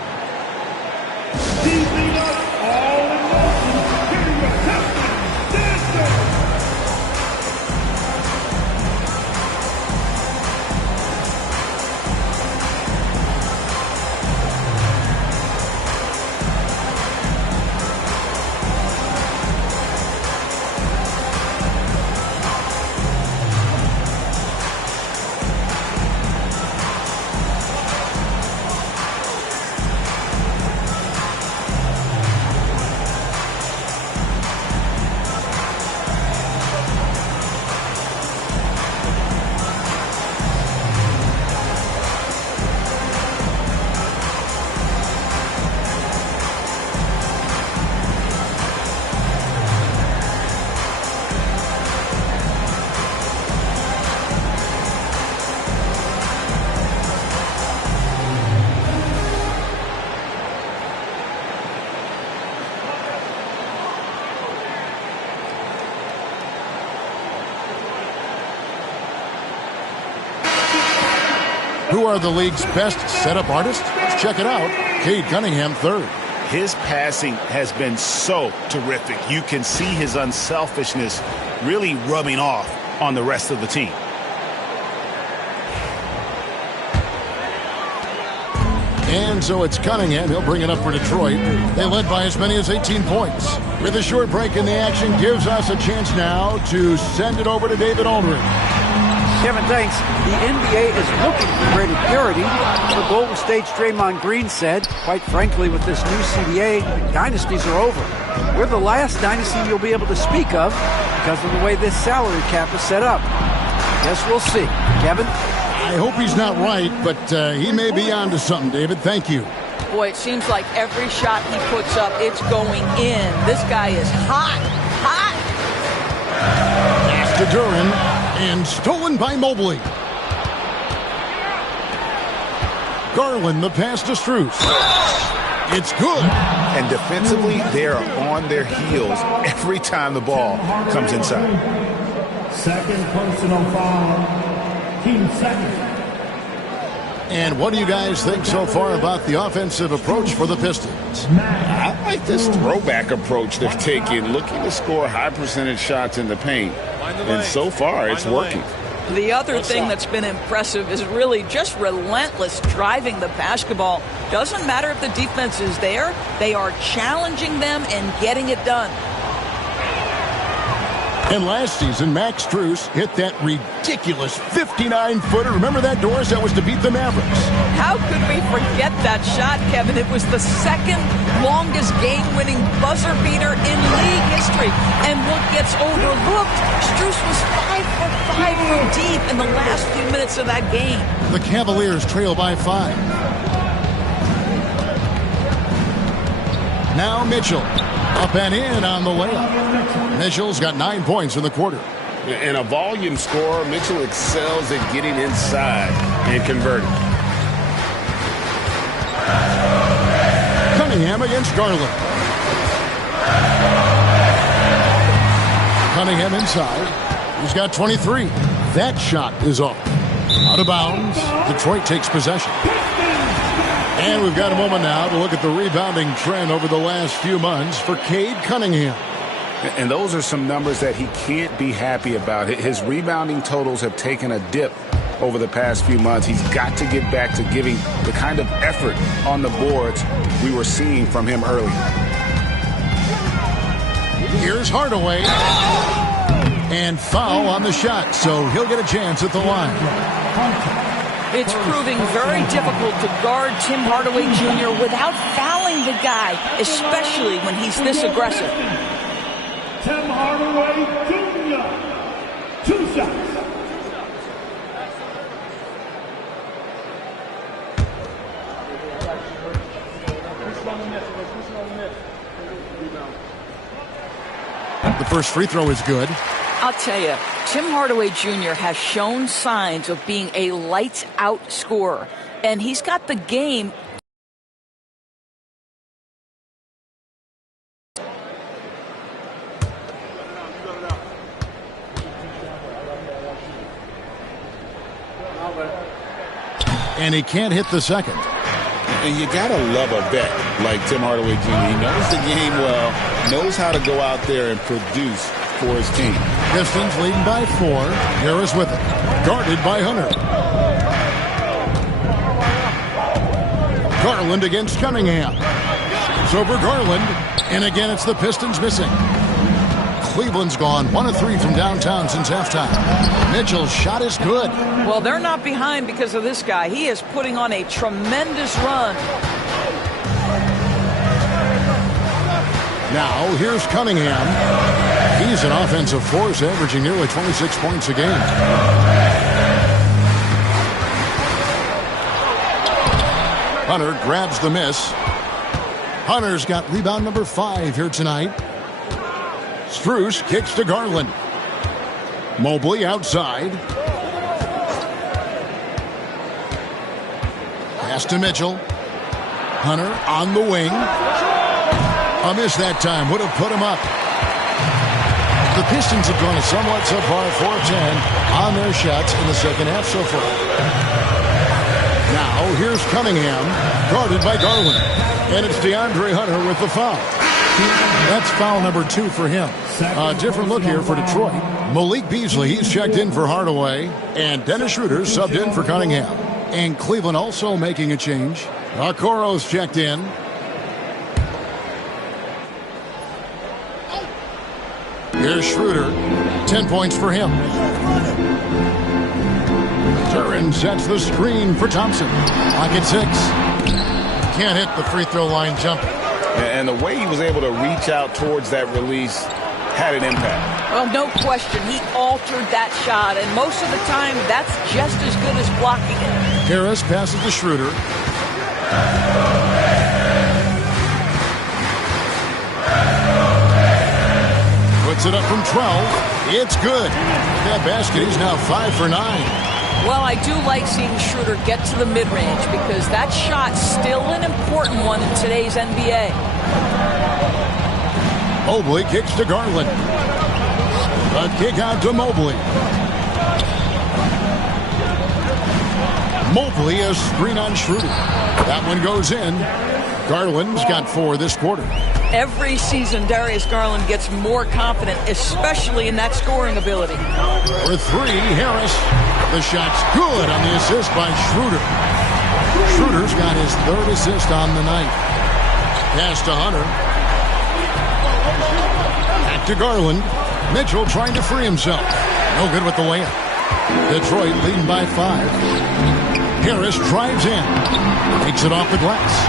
Who are the league's best setup artists? Let's check it out. Cade Cunningham, third. His passing has been so terrific. You can see his unselfishness really rubbing off on the rest of the team. And so it's Cunningham. He'll bring it up for Detroit. They led by as many as 18 points. With a short break in the action, gives us a chance now to send it over to David Aldridge. Kevin, thanks. The NBA is looking for greater purity. The Golden State's Draymond Green said, quite frankly, with this new CBA, dynasties are over. We're the last dynasty you'll be able to speak of because of the way this salary cap is set up. Guess we'll see. Kevin? I hope he's not right, but he may be onto something, David. Thank you. Boy, it seems like every shot he puts up, it's going in. This guy is hot. Hot! Pass to Duran, and stolen by Mobley. Garland, the pass to Strus. It's good. And defensively, they are on their heels every time the ball comes inside. Second personal foul. Team second. And what do you guys think so far about the offensive approach for the Pistons? I like this throwback approach they're taking, looking to score high percentage shots in the paint. And so far, it's working. The other thing that's been impressive is really just relentless driving the basketball. Doesn't matter if the defense is there, they are challenging them and getting it done. And last season, Max Strus hit that ridiculous 59-footer. Remember that, Doris? That was to beat the Mavericks. How could we forget that shot, Kevin? It was the second longest game-winning buzzer beater in league history. And what gets overlooked, Strus was 5 for 5 from deep in the last few minutes of that game. The Cavaliers trail by 5. Now Mitchell. Up and in on the layup. Mitchell's got 9 points in the quarter. And a volume scorer, Mitchell excels at getting inside and converting. Cunningham against Garland. Cunningham inside. He's got 23. That shot is off. Out of bounds. Detroit takes possession. And we've got a moment now to look at the rebounding trend over the last few months for Cade Cunningham. And those are some numbers that he can't be happy about. His rebounding totals have taken a dip over the past few months. He's got to get back to giving the kind of effort on the boards we were seeing from him earlier. Here's Hardaway. And foul on the shot, so he'll get a chance at the line. It's proving very difficult to guard Tim Hardaway Jr. without fouling the guy, especially when he's this aggressive. Tim Hardaway Jr. shots. The first free throw is good. I'll tell you, Tim Hardaway Jr. has shown signs of being a lights-out scorer, and he's got the game. And he can't hit the second. And you got to love a vet like Tim Hardaway Jr. He knows the game well, knows how to go out there and produce for his team. Pistons leading by 4. Harris with it. Guarded by Hunter. Garland against Cunningham. It's over Garland. And again, it's the Pistons missing. Cleveland's gone 1 of 3 from downtown since halftime. Mitchell's shot is good. Well, they're not behind because of this guy. He is putting on a tremendous run. Now, here's Cunningham. He's an offensive force, averaging nearly 26 points a game. Hunter grabs the miss. Hunter's got rebound number 5 here tonight. Strus kicks to Garland. Mobley outside. Pass to Mitchell. Hunter on the wing. A miss that time. Would have put him up. The Pistons have gone a somewhat subpar 4 of 10 on their shots in the second half so far. Now here's Cunningham, guarded by Garland. And it's DeAndre Hunter with the foul. That's foul number 2 for him. A different look here for Detroit. Malik Beasley, he's checked in for Hardaway. And Dennis Schroeder subbed in for Cunningham. And Cleveland also making a change. Okoro's checked in. Here's Schroeder. 10 points for him. Turin sets the screen for Thompson. Pocket 6. Can't hit the free throw line jumper. And the way he was able to reach out towards that release had an impact. Well, no question. He altered that shot, and most of the time, that's just as good as blocking it. Harris passes to Schroeder. Puts it up from 12. It's good. That basket, he's now 5 for 9. Well, I do like seeing Schroeder get to the mid-range because that shot's still an important one in today's NBA. Mobley kicks to Garland. A kick out to Mobley. Mobley, a screen on Schroeder. That one goes in. Garland's got 4 this quarter. Every season, Darius Garland gets more confident, especially in that scoring ability. For 3, Harris. The shot's good on the assist by Schroeder. Schroeder's got his 3rd assist on the night. Pass to Hunter. Back to Garland. Mitchell trying to free himself. No good with the layup. Detroit leading by 5. Harris drives in. Takes it off the glass.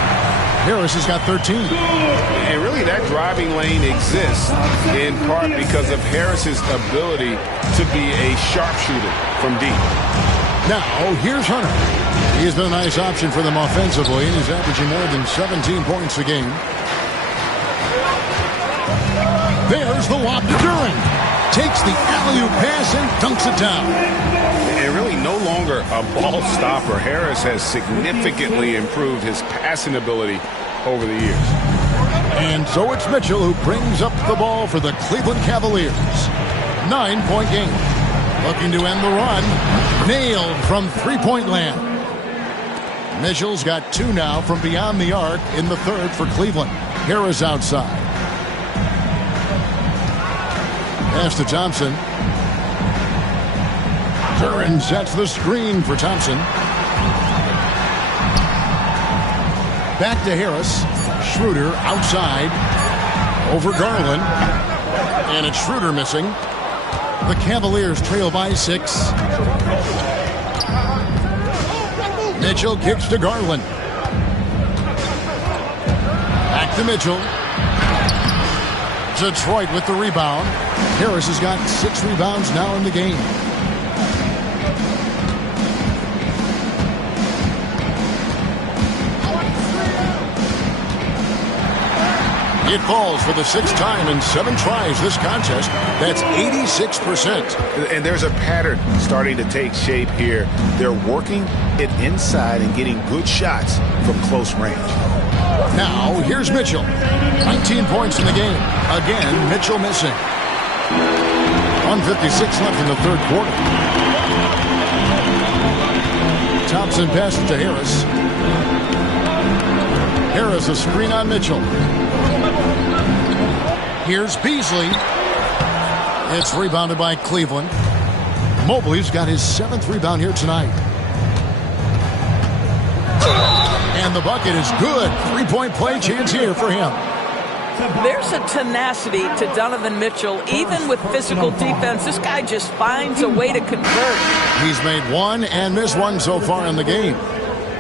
Harris has got 13. And really that driving lane exists in part because of Harris's ability to be a sharpshooter from deep. Now, here's Hunter. He has been a nice option for them offensively, and he's averaging more than 17 points a game. There's the lob to Duran. Takes the alley-oop pass and dunks it down. And really no longer a ball stopper. Harris has significantly improved his passing ability over the years. And so it's Mitchell who brings up the ball for the Cleveland Cavaliers. 9-point game. Looking to end the run. Nailed from three-point land. Mitchell's got 2 now from beyond the arc in the 3rd for Cleveland. Harris outside. Pass to Thompson. Turin sets the screen for Thompson. Back to Harris. Schroeder outside. Over Garland. And it's Schroeder missing. The Cavaliers trail by 6. Mitchell kicks to Garland. Back to Mitchell. Detroit with the rebound. Harris has got 6 rebounds now in the game. It falls for the 6th time in 7 tries this contest. That's 86%. And there's a pattern starting to take shape here. They're working it inside and getting good shots from close range. Now, here's Mitchell. 19 points in the game. Again, Mitchell missing. 1:56 left in the 3rd quarter. Thompson passes to Harris. Harris a screen on Mitchell. Here's Beasley. It's rebounded by Cleveland. Mobley's got his 7th rebound here tonight. And the bucket is good. 3-point play chance here for him. There's a tenacity to Donovan Mitchell. Even with physical defense, this guy just finds a way to convert. He's made 1 and missed 1 so far in the game.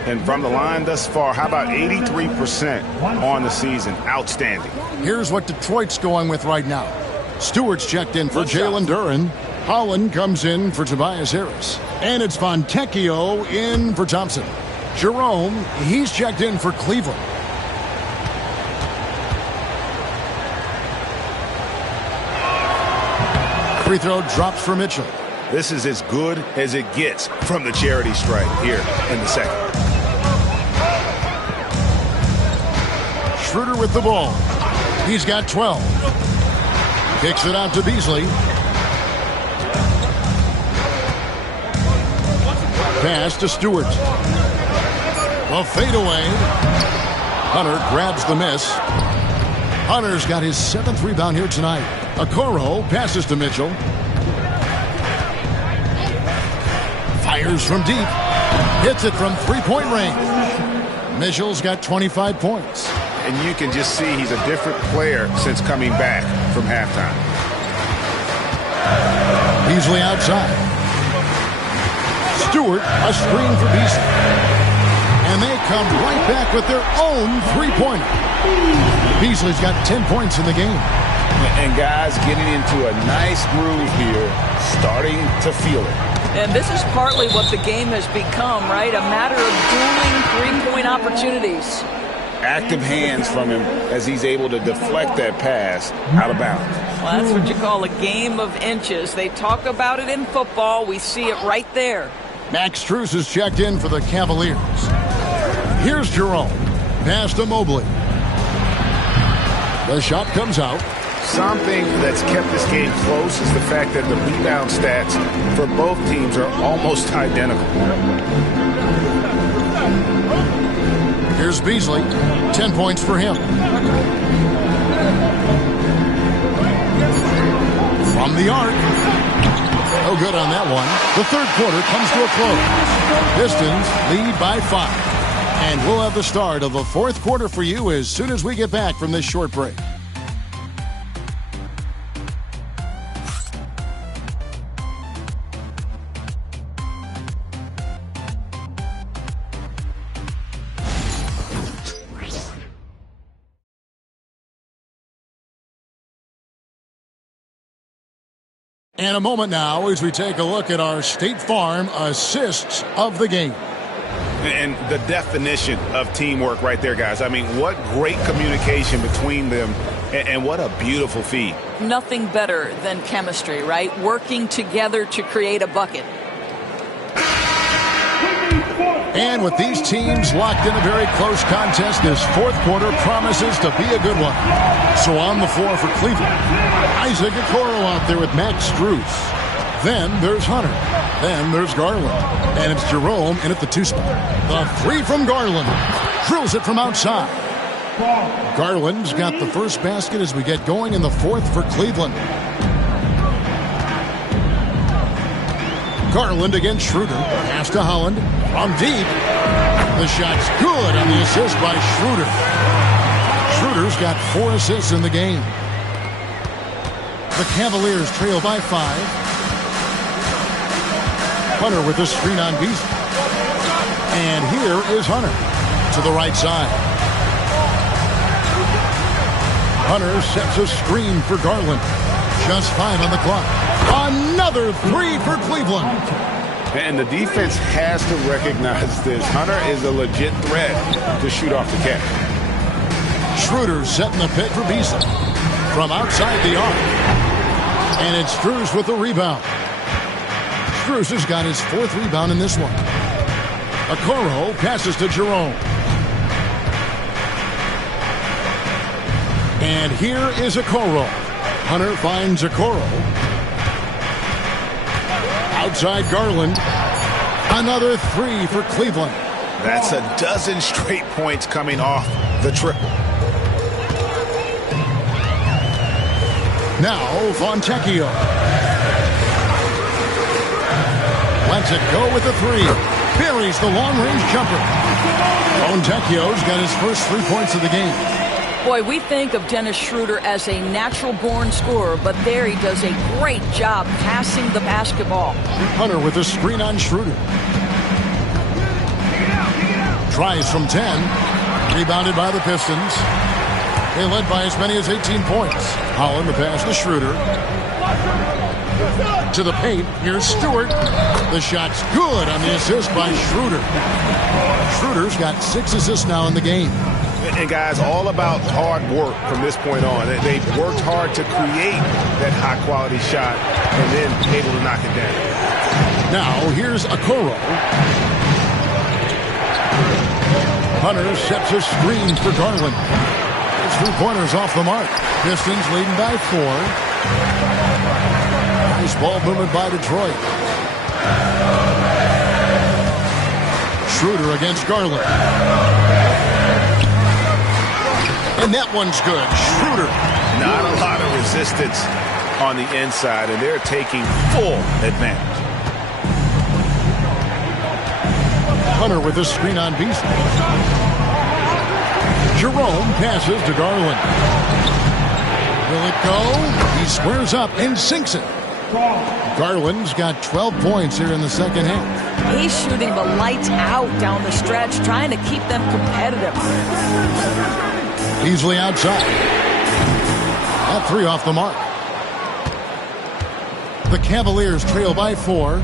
And from the line thus far, how about 83% on the season? Outstanding. Here's what Detroit's going with right now. Stewart's checked in for Jalen Duren. Holland comes in for Tobias Harris. And it's Fontecchio in for Thompson. Jerome, he's checked in for Cleveland. Free throw drops for Mitchell. This is as good as it gets from the charity stripe here in the 2nd. Schroeder with the ball. He's got 12. Kicks it out to Beasley. Pass to Stewart. A fadeaway. Hunter grabs the miss. Hunter's got his 7th rebound here tonight. Okoro passes to Mitchell. Fires from deep. Hits it from 3-point range. Mitchell's got 25 points. And you can just see he's a different player since coming back from halftime. Beasley outside. Stewart, a screen for Beasley. And they come right back with their own 3-pointer. Beasley's got 10 points in the game. And guys getting into a nice groove here, starting to feel it. And this is partly what the game has become, right? A matter of dueling 3-point opportunities. Active hands from him as he's able to deflect that pass out of bounds. Well, that's what you call a game of inches. They talk about it in football. We see it right there. Max Strus is checked in for the Cavaliers. Here's Jerome. Pass to Mobley. The shot comes out. Something that's kept this game close is the fact that the rebound stats for both teams are almost identical. Here's Beasley. 10 points for him. From the arc. No good on that one. The 3rd quarter comes to a close. Pistons lead by 5. And we'll have the start of the 4th quarter for you as soon as we get back from this short break. And a moment now as we take a look at our State Farm assists of the game. And the definition of teamwork right there, guys. I mean, what great communication between them, and what a beautiful feed. Nothing better than chemistry, right? Working together to create a bucket. And with these teams locked in a very close contest, this 4th quarter promises to be a good one. So on the floor for Cleveland, Isaac Okoro out there with Max Strus. Then there's Hunter. Then there's Garland. And it's Jerome in at the 2 spot. The 3 from Garland. Drills it from outside. Garland's got the first basket as we get going in the 4th for Cleveland. Garland against Schroeder. Pass to Holland. From deep. The shot's good on the assist by Schroeder. Schroeder's got 4 assists in the game. The Cavaliers trail by 5. Hunter with a screen on Beasley. And here is Hunter to the right side. Hunter sets a screen for Garland. Just 5 on the clock. Another 3 for Cleveland. And the defense has to recognize this. Hunter is a legit threat to shoot off the catch. Schroeder setting the pick for Beasley. From outside the arc. And it's Strus with the rebound. Strus has got his 4th rebound in this one. Okoro passes to Jerome. And here is Okoro. Hunter finds Okoro. Outside Garland. Another 3 for Cleveland. That's a dozen straight points coming off the triple. Now Fontecchio. Lets it go with the 3. Buries the long-range jumper. Fontecchio's got his first 3 points of the game. Boy, we think of Dennis Schroeder as a natural-born scorer, but there he does a great job passing the basketball. Hunter with a screen on Schroeder. Tries from 10. Rebounded by the Pistons. They led by as many as 18 points. Holland the pass to Schroeder. To the paint. Here's Stewart. The shot's good on the assist by Schroeder. Schroeder's got 6 assists now in the game. And guys, all about hard work from this point on. They've worked hard to create that high-quality shot and then able to knock it down. Now here's Okoro. Hunter sets a screen for Garland. His 3-pointers off the mark. Pistons leading by 4. Nice ball movement by Detroit. Schroeder against Garland. And that one's good. Schroeder. Not a lot of resistance on the inside, and they're taking full advantage. Hunter with a screen on Beasley. Jerome passes to Garland. Will it go? He squares up and sinks it. Garland's got 12 points here in the second half. He's shooting the lights out down the stretch, trying to keep them competitive. Beasley outside. That 3 off the mark. The Cavaliers trail by 4.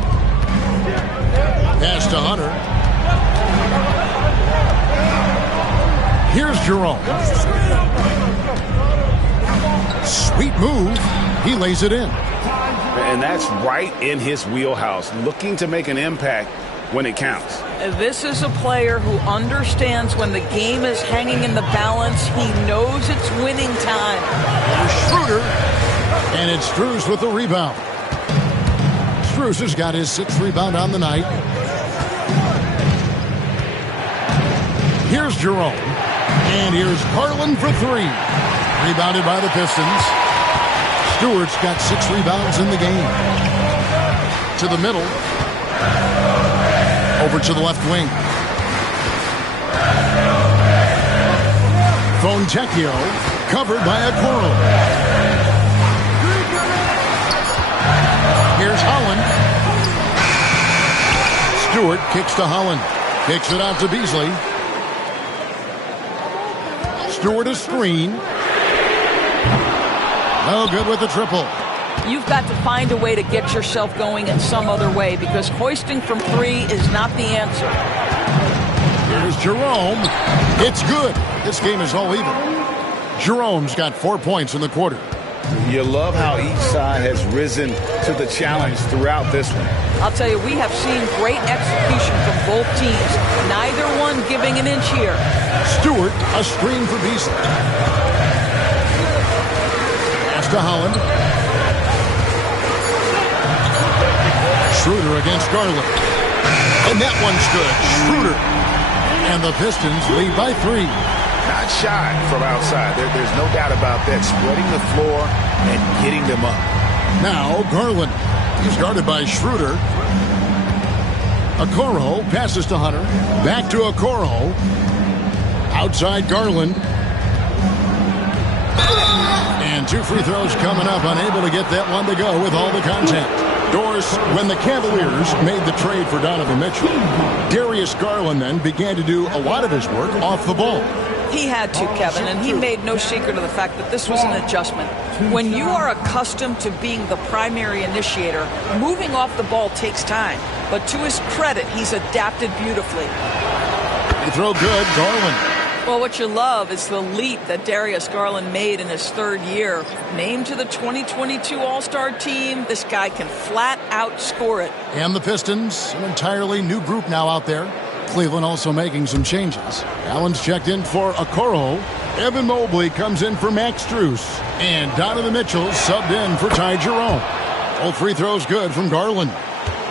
Pass to Hunter. Here's Jerome. Sweet move. He lays it in. And that's right in his wheelhouse, looking to make an impact when it counts. This is a player who understands when the game is hanging in the balance. He knows it's winning time. Here's Schroeder. And it's Strus with the rebound. Strus has got his 6th rebound on the night. Here's Jerome. And here's Garland for 3. Rebounded by the Pistons. Stewart's got 6 rebounds in the game. To the middle. Over to the left wing. Fontecchio covered by Okoro. Here's Holland. Stewart kicks to Holland. Kicks it out to Beasley. Stewart a screen. No good with the triple. You've got to find a way to get yourself going in some other way, because hoisting from 3 is not the answer. Here's Jerome. It's good. This game is all even. Jerome's got 4 points in the quarter. You love how each side has risen to the challenge throughout this one. I'll tell you, we have seen great execution from both teams. Neither one giving an inch here. Stewart, a screen for Beasley. Pass to Holland. Schroeder against Garland. And that one's good. Schroeder. And the Pistons lead by 3. Not shy from outside. There's no doubt about that. Spreading the floor and getting them up. Now Garland. He's guarded by Schroeder. Okoro passes to Hunter. Back to Okoro. Outside Garland. And 2 free throws coming up. Unable to get that one to go with all the contact. Doris, when the Cavaliers made the trade for Donovan Mitchell, Darius Garland then began to do a lot of his work off the ball. He had to, Kevin, and he made no secret of the fact that this was an adjustment. When you are accustomed to being the primary initiator, moving off the ball takes time. But to his credit, he's adapted beautifully. Free throw good. Garland Well, what you love is the leap that Darius Garland made in his third year. Named to the 2022 All-Star team, this guy can flat out score it. And the Pistons, an entirely new group now out there. Cleveland also making some changes. Allen's checked in for Okoro. Evanmobley comes in for Max Strus. And Donovan Mitchell subbed in for Ty Jerome. All free throws good from Garland.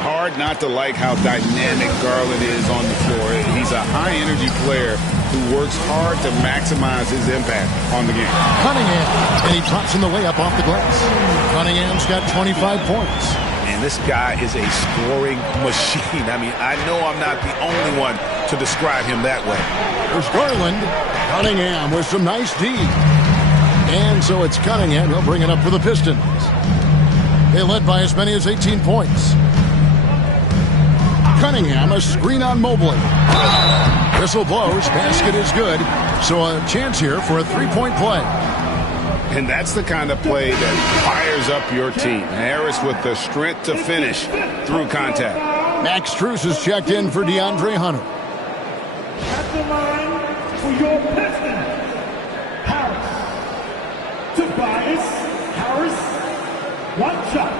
Hard not to like how dynamic Garland is on the floor. He's a high-energy player who works hard to maximize his impact on the game. Cunningham, and he drops in the layup off the glass. Cunningham's got 25 points. And this guy is a scoring machine. I mean, I know I'm not the only one to describe him that way. There's Garland. Cunningham with some nice D. And so it's Cunningham. He'll bring it up for the Pistons. They led by as many as 18 points. Cunningham, a screen on Mobley. Whistle blows, basket is good. So a chance here for a three-point play. And that's the kind of play that fires up your team. Harris with the strength to finish through contact. Max Strus is checked in for DeAndre Hunter. At the line for your Pistons, Harris. Tobias Harris, one shot.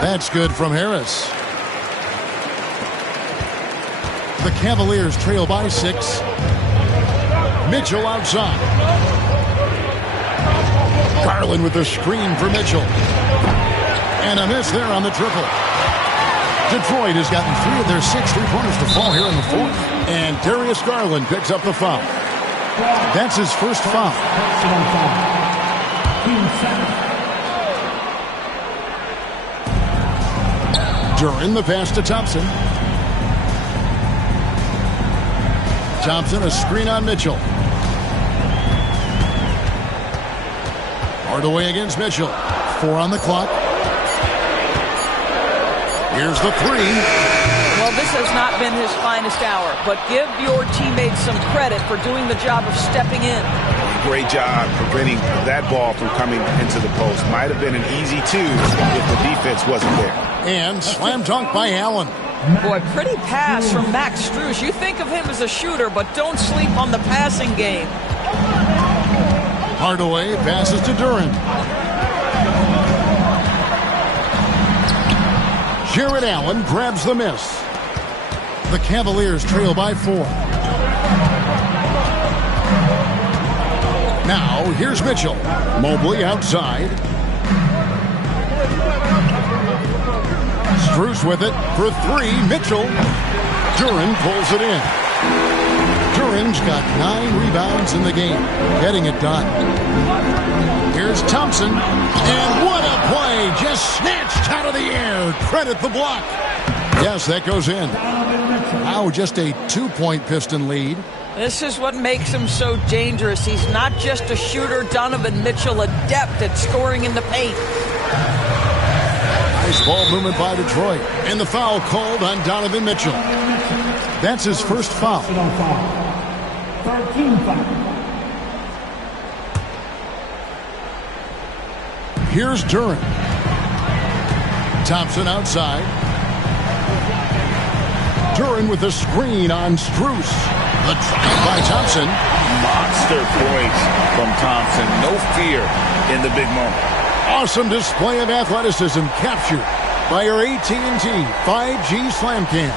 That's good from Harris. The Cavaliers trail by 6. Mitchell outside. Garland with the screen for Mitchell. And a miss there on the triple. Detroit has gotten 3 of their 6 3-pointers to fall here in the fourth. And Darius Garland picks up the foul. That's his first foul. Duran the pass to Thompson. Thompson a screen on Mitchell. Hardaway against Mitchell. 4 on the clock. Here's the 3. Well, this has not been his finest hour, but give your teammates some credit for doing the job of stepping in. Great job preventing that ball from coming into the post. Might have been an easy 2 if the defense wasn't there. And slam dunk by Allen. Boy, pretty pass from Max Strus. You think of him as a shooter, but don't sleep on the passing game. Hardaway passes to Duran. Jared Allen grabs the miss. The Cavaliers trail by 4. Now, here's Mitchell. Mobley outside. Strus with it for 3. Mitchell. Duran pulls it in. Duran's got 9 rebounds in the game. Getting it done. Here's Thompson. And what a play. Just snatched out of the air. Credit the block. Yes, that goes in. Now just a 2-point Piston lead. This is what makes him so dangerous. He's not just a shooter. Donovan Mitchell, adept at scoring in the paint. Nice ball movement by Detroit. And the foul called on Donovan Mitchell. That's his first foul. 13 foul. Here's Duran. Thompson outside. Duran with a screen on Strus. The drive by Thompson. Monster points from Thompson. No fear in the big moment. Awesome display of athleticism captured by your AT&T 5G Slam Cam.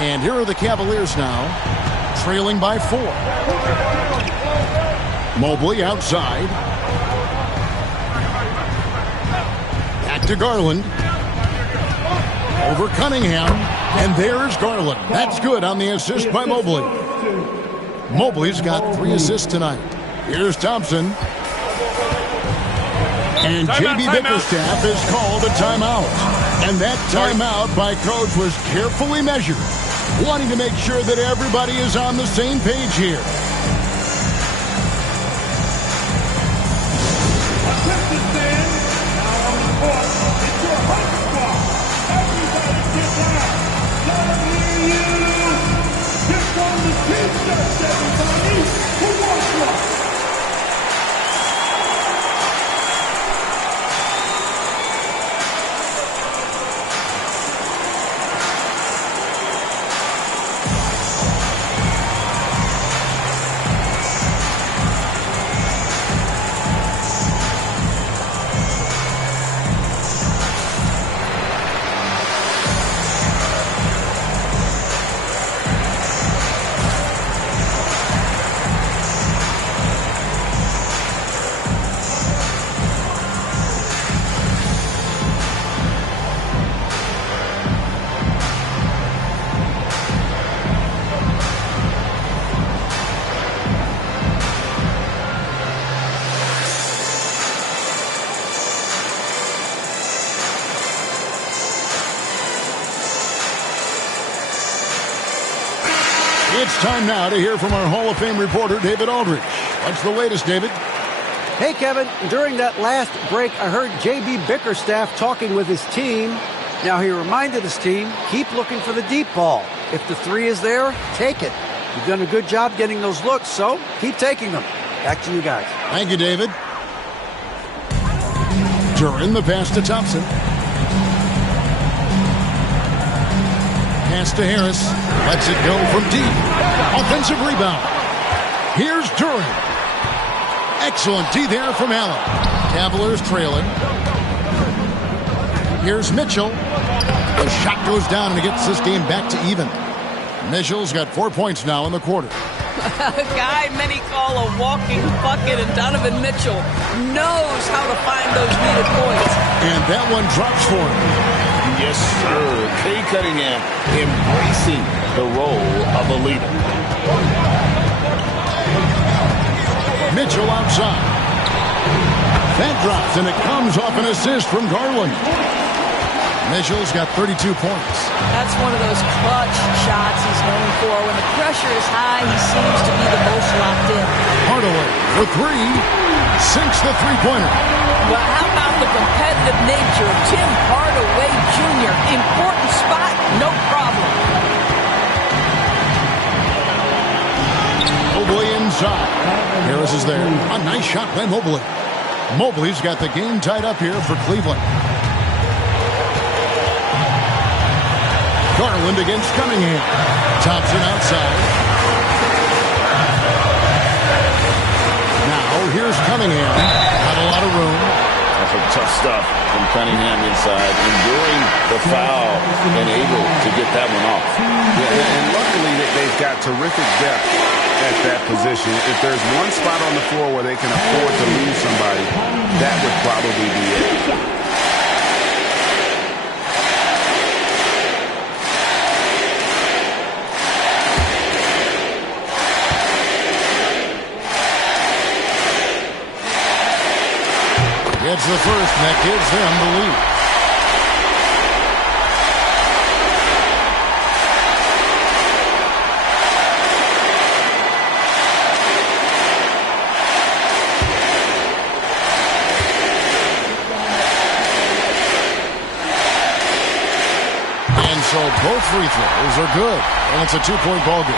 And here are the Cavaliers now, trailing by 4. Mobley outside. Back to Garland. Over Cunningham. And there's Garland. That's good on the assist by Mobley. Mobley's got 3 assists tonight. Here's Thompson. And J.B. Bickerstaff has called a timeout. And that timeout by Coach was carefully measured, wanting to make sure that everybody is on the same page here. That's everybody who wants one. It's time now to hear from our Hall of Fame reporter, David Aldridge. What's the latest, David? Hey, Kevin. During that last break, I heard J.B. Bickerstaff talking with his team. Now, he reminded his team, keep looking for the deep ball. If the three is there, take it. You've done a good job getting those looks, so keep taking them. Back to you guys. Thank you, David. Duran, the pass to Thompson. Pass to Harris. Lets it go from deep. Offensive rebound. Here's Duran. Excellent D there from Allen. Cavaliers trailing. Here's Mitchell. The shot goes down and it gets this game back to even. Mitchell's got 4 points now in the quarter. A guy many call a walking bucket, and Donovan Mitchell knows how to find those needed points. And that one drops for him. Yes, sir. Kay Cunningham embracing the role of a leader. Mitchell outside. That drops, and it comes off an assist from Garland. Mitchell's got 32 points. That's one of those clutch shots he's known for. When the pressure is high, he seems to be the most locked in. Hardaway for three. Sinks the three-pointer. Well, how about the competitive nature of Tim Hardaway Jr.? Important spot, no problem. Mobley inside. Harris is there. A nice shot by Mobley. Mobley's got the game tied up here for Cleveland. Garland against Cunningham. Thompson outside. Now here's Cunningham. Not a lot of room. That's some tough stuff from Cunningham inside, enduring the foul and able to get that one off. Yeah, and luckily they've got terrific depth at that position. If there's one spot on the floor where they can afford to lose somebody, that would probably be it. Gets the first, and that gives them the lead. And so both free throws are good, and it's a two-point ball game.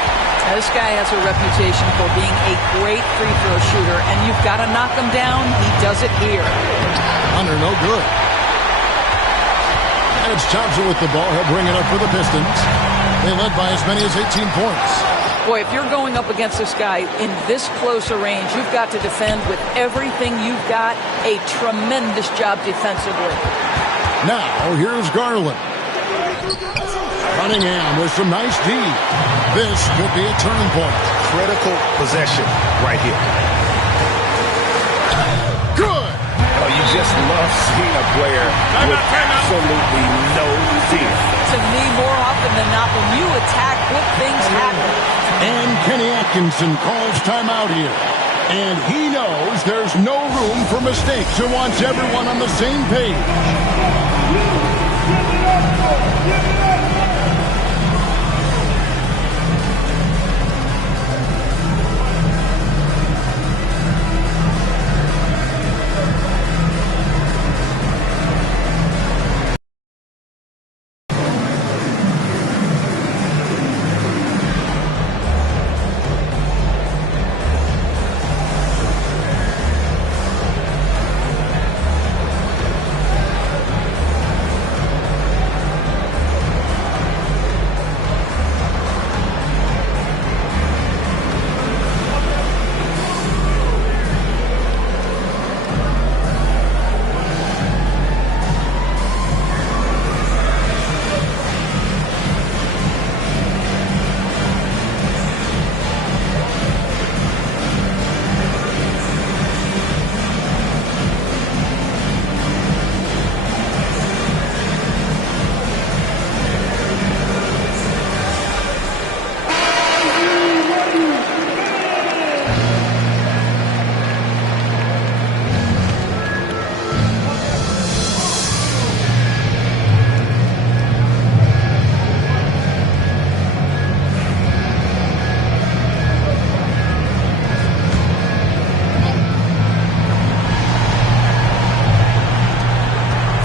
Now, this guy has a reputation for being a great free throw shooter, and you've got to knock him down. He does it here. Under, no good. And it's Thompson with the ball. He'll bring it up for the Pistons. They led by as many as 18 points. Boy, if you're going up against this guy in this close a range, you've got to defend with everything you've got. A tremendous job defensively. Now, here's Garland. Cunningham with some nice D. This could be a turning point. Critical possession right here. Good. Oh, you just love seeing a player with absolutely no fear. To me, more often than not, when you attack, good things happen. And Kenny Atkinson calls timeout here. And he knows there's no room for mistakes and wants everyone on the same page.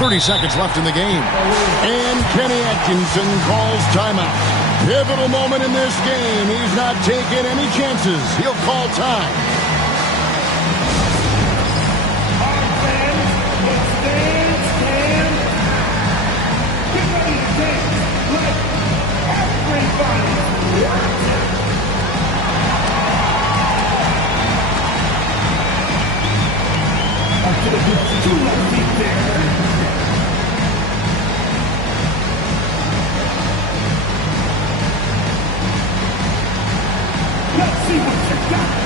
30 seconds left in the game. And Kenny Atkinson calls timeout. Pivotal moment in this game. He's not taking any chances. He'll call time. Let's see what you got.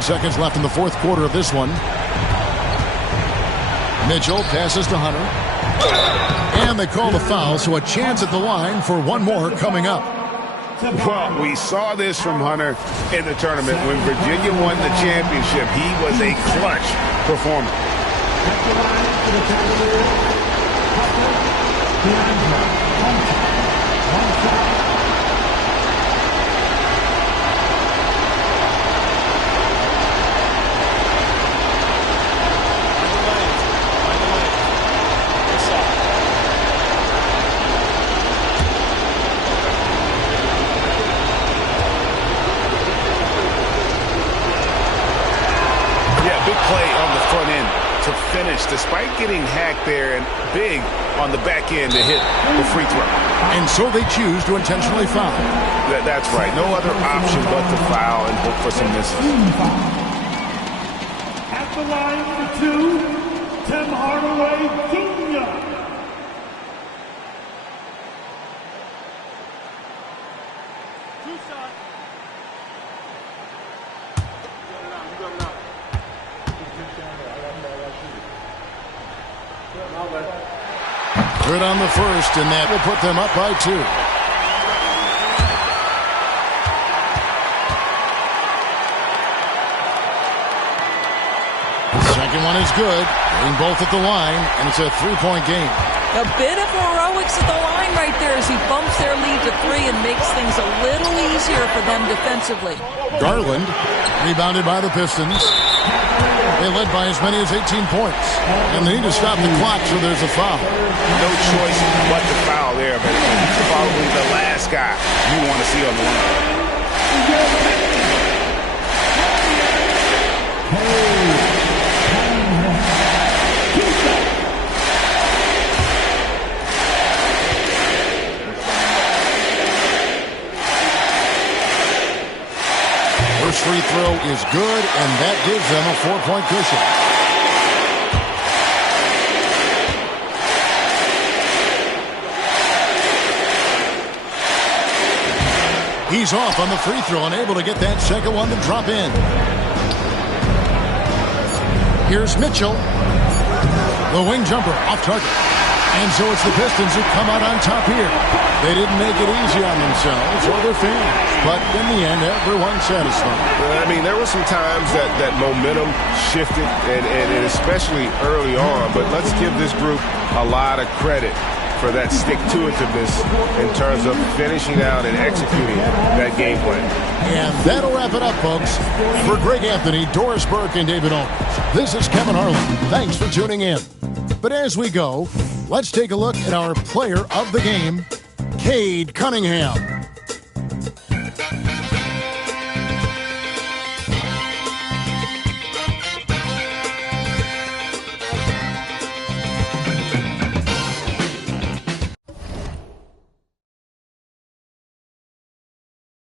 Seconds left in the fourth quarter of this one. Mitchell passes to Hunter. And they call the foul, so a chance at the line for one more coming up. Well, we saw this from Hunter in the tournament. When Virginia won the championship, he was a clutch performer. Despite getting hacked there and big on the back end to hit the free throw. And so they choose to intentionally foul. That's right. No other option but to foul and hope for some misses. At the line for two, Tim Hardaway Jr. Good on the first, and that will put them up by 2. The second one is good. Getting both at the line, and it's a 3-point game. A bit of heroics at the line right there as he bumps their lead to 3 and makes things a little easier for them defensively. Garland, rebounded by the Pistons. They led by as many as 18 points. And they need to stop the clock, so there's a foul. No choice but to foul there, but he's probably the last guy you want to see on the line. First free throw is good, and that gives them a 4-point cushion. He's off on the free throw and able to get that second one to drop in. Here's Mitchell. The wing jumper off target. And so it's the Pistons who come out on top here. They didn't make it easy on themselves or their fans. But in the end, everyone's satisfied. I mean, there were some times that momentum shifted, and especially early on. But let's give this group a lot of credit for that stick-to-itiveness in terms of finishing out and executing that game plan. And that'll wrap it up, folks. For Greg Anthony, Doris Burke, and David Aldridge, this is Kevin Harlan. Thanks for tuning in. But as we go, let's take a look at our player of the game, Cade Cunningham.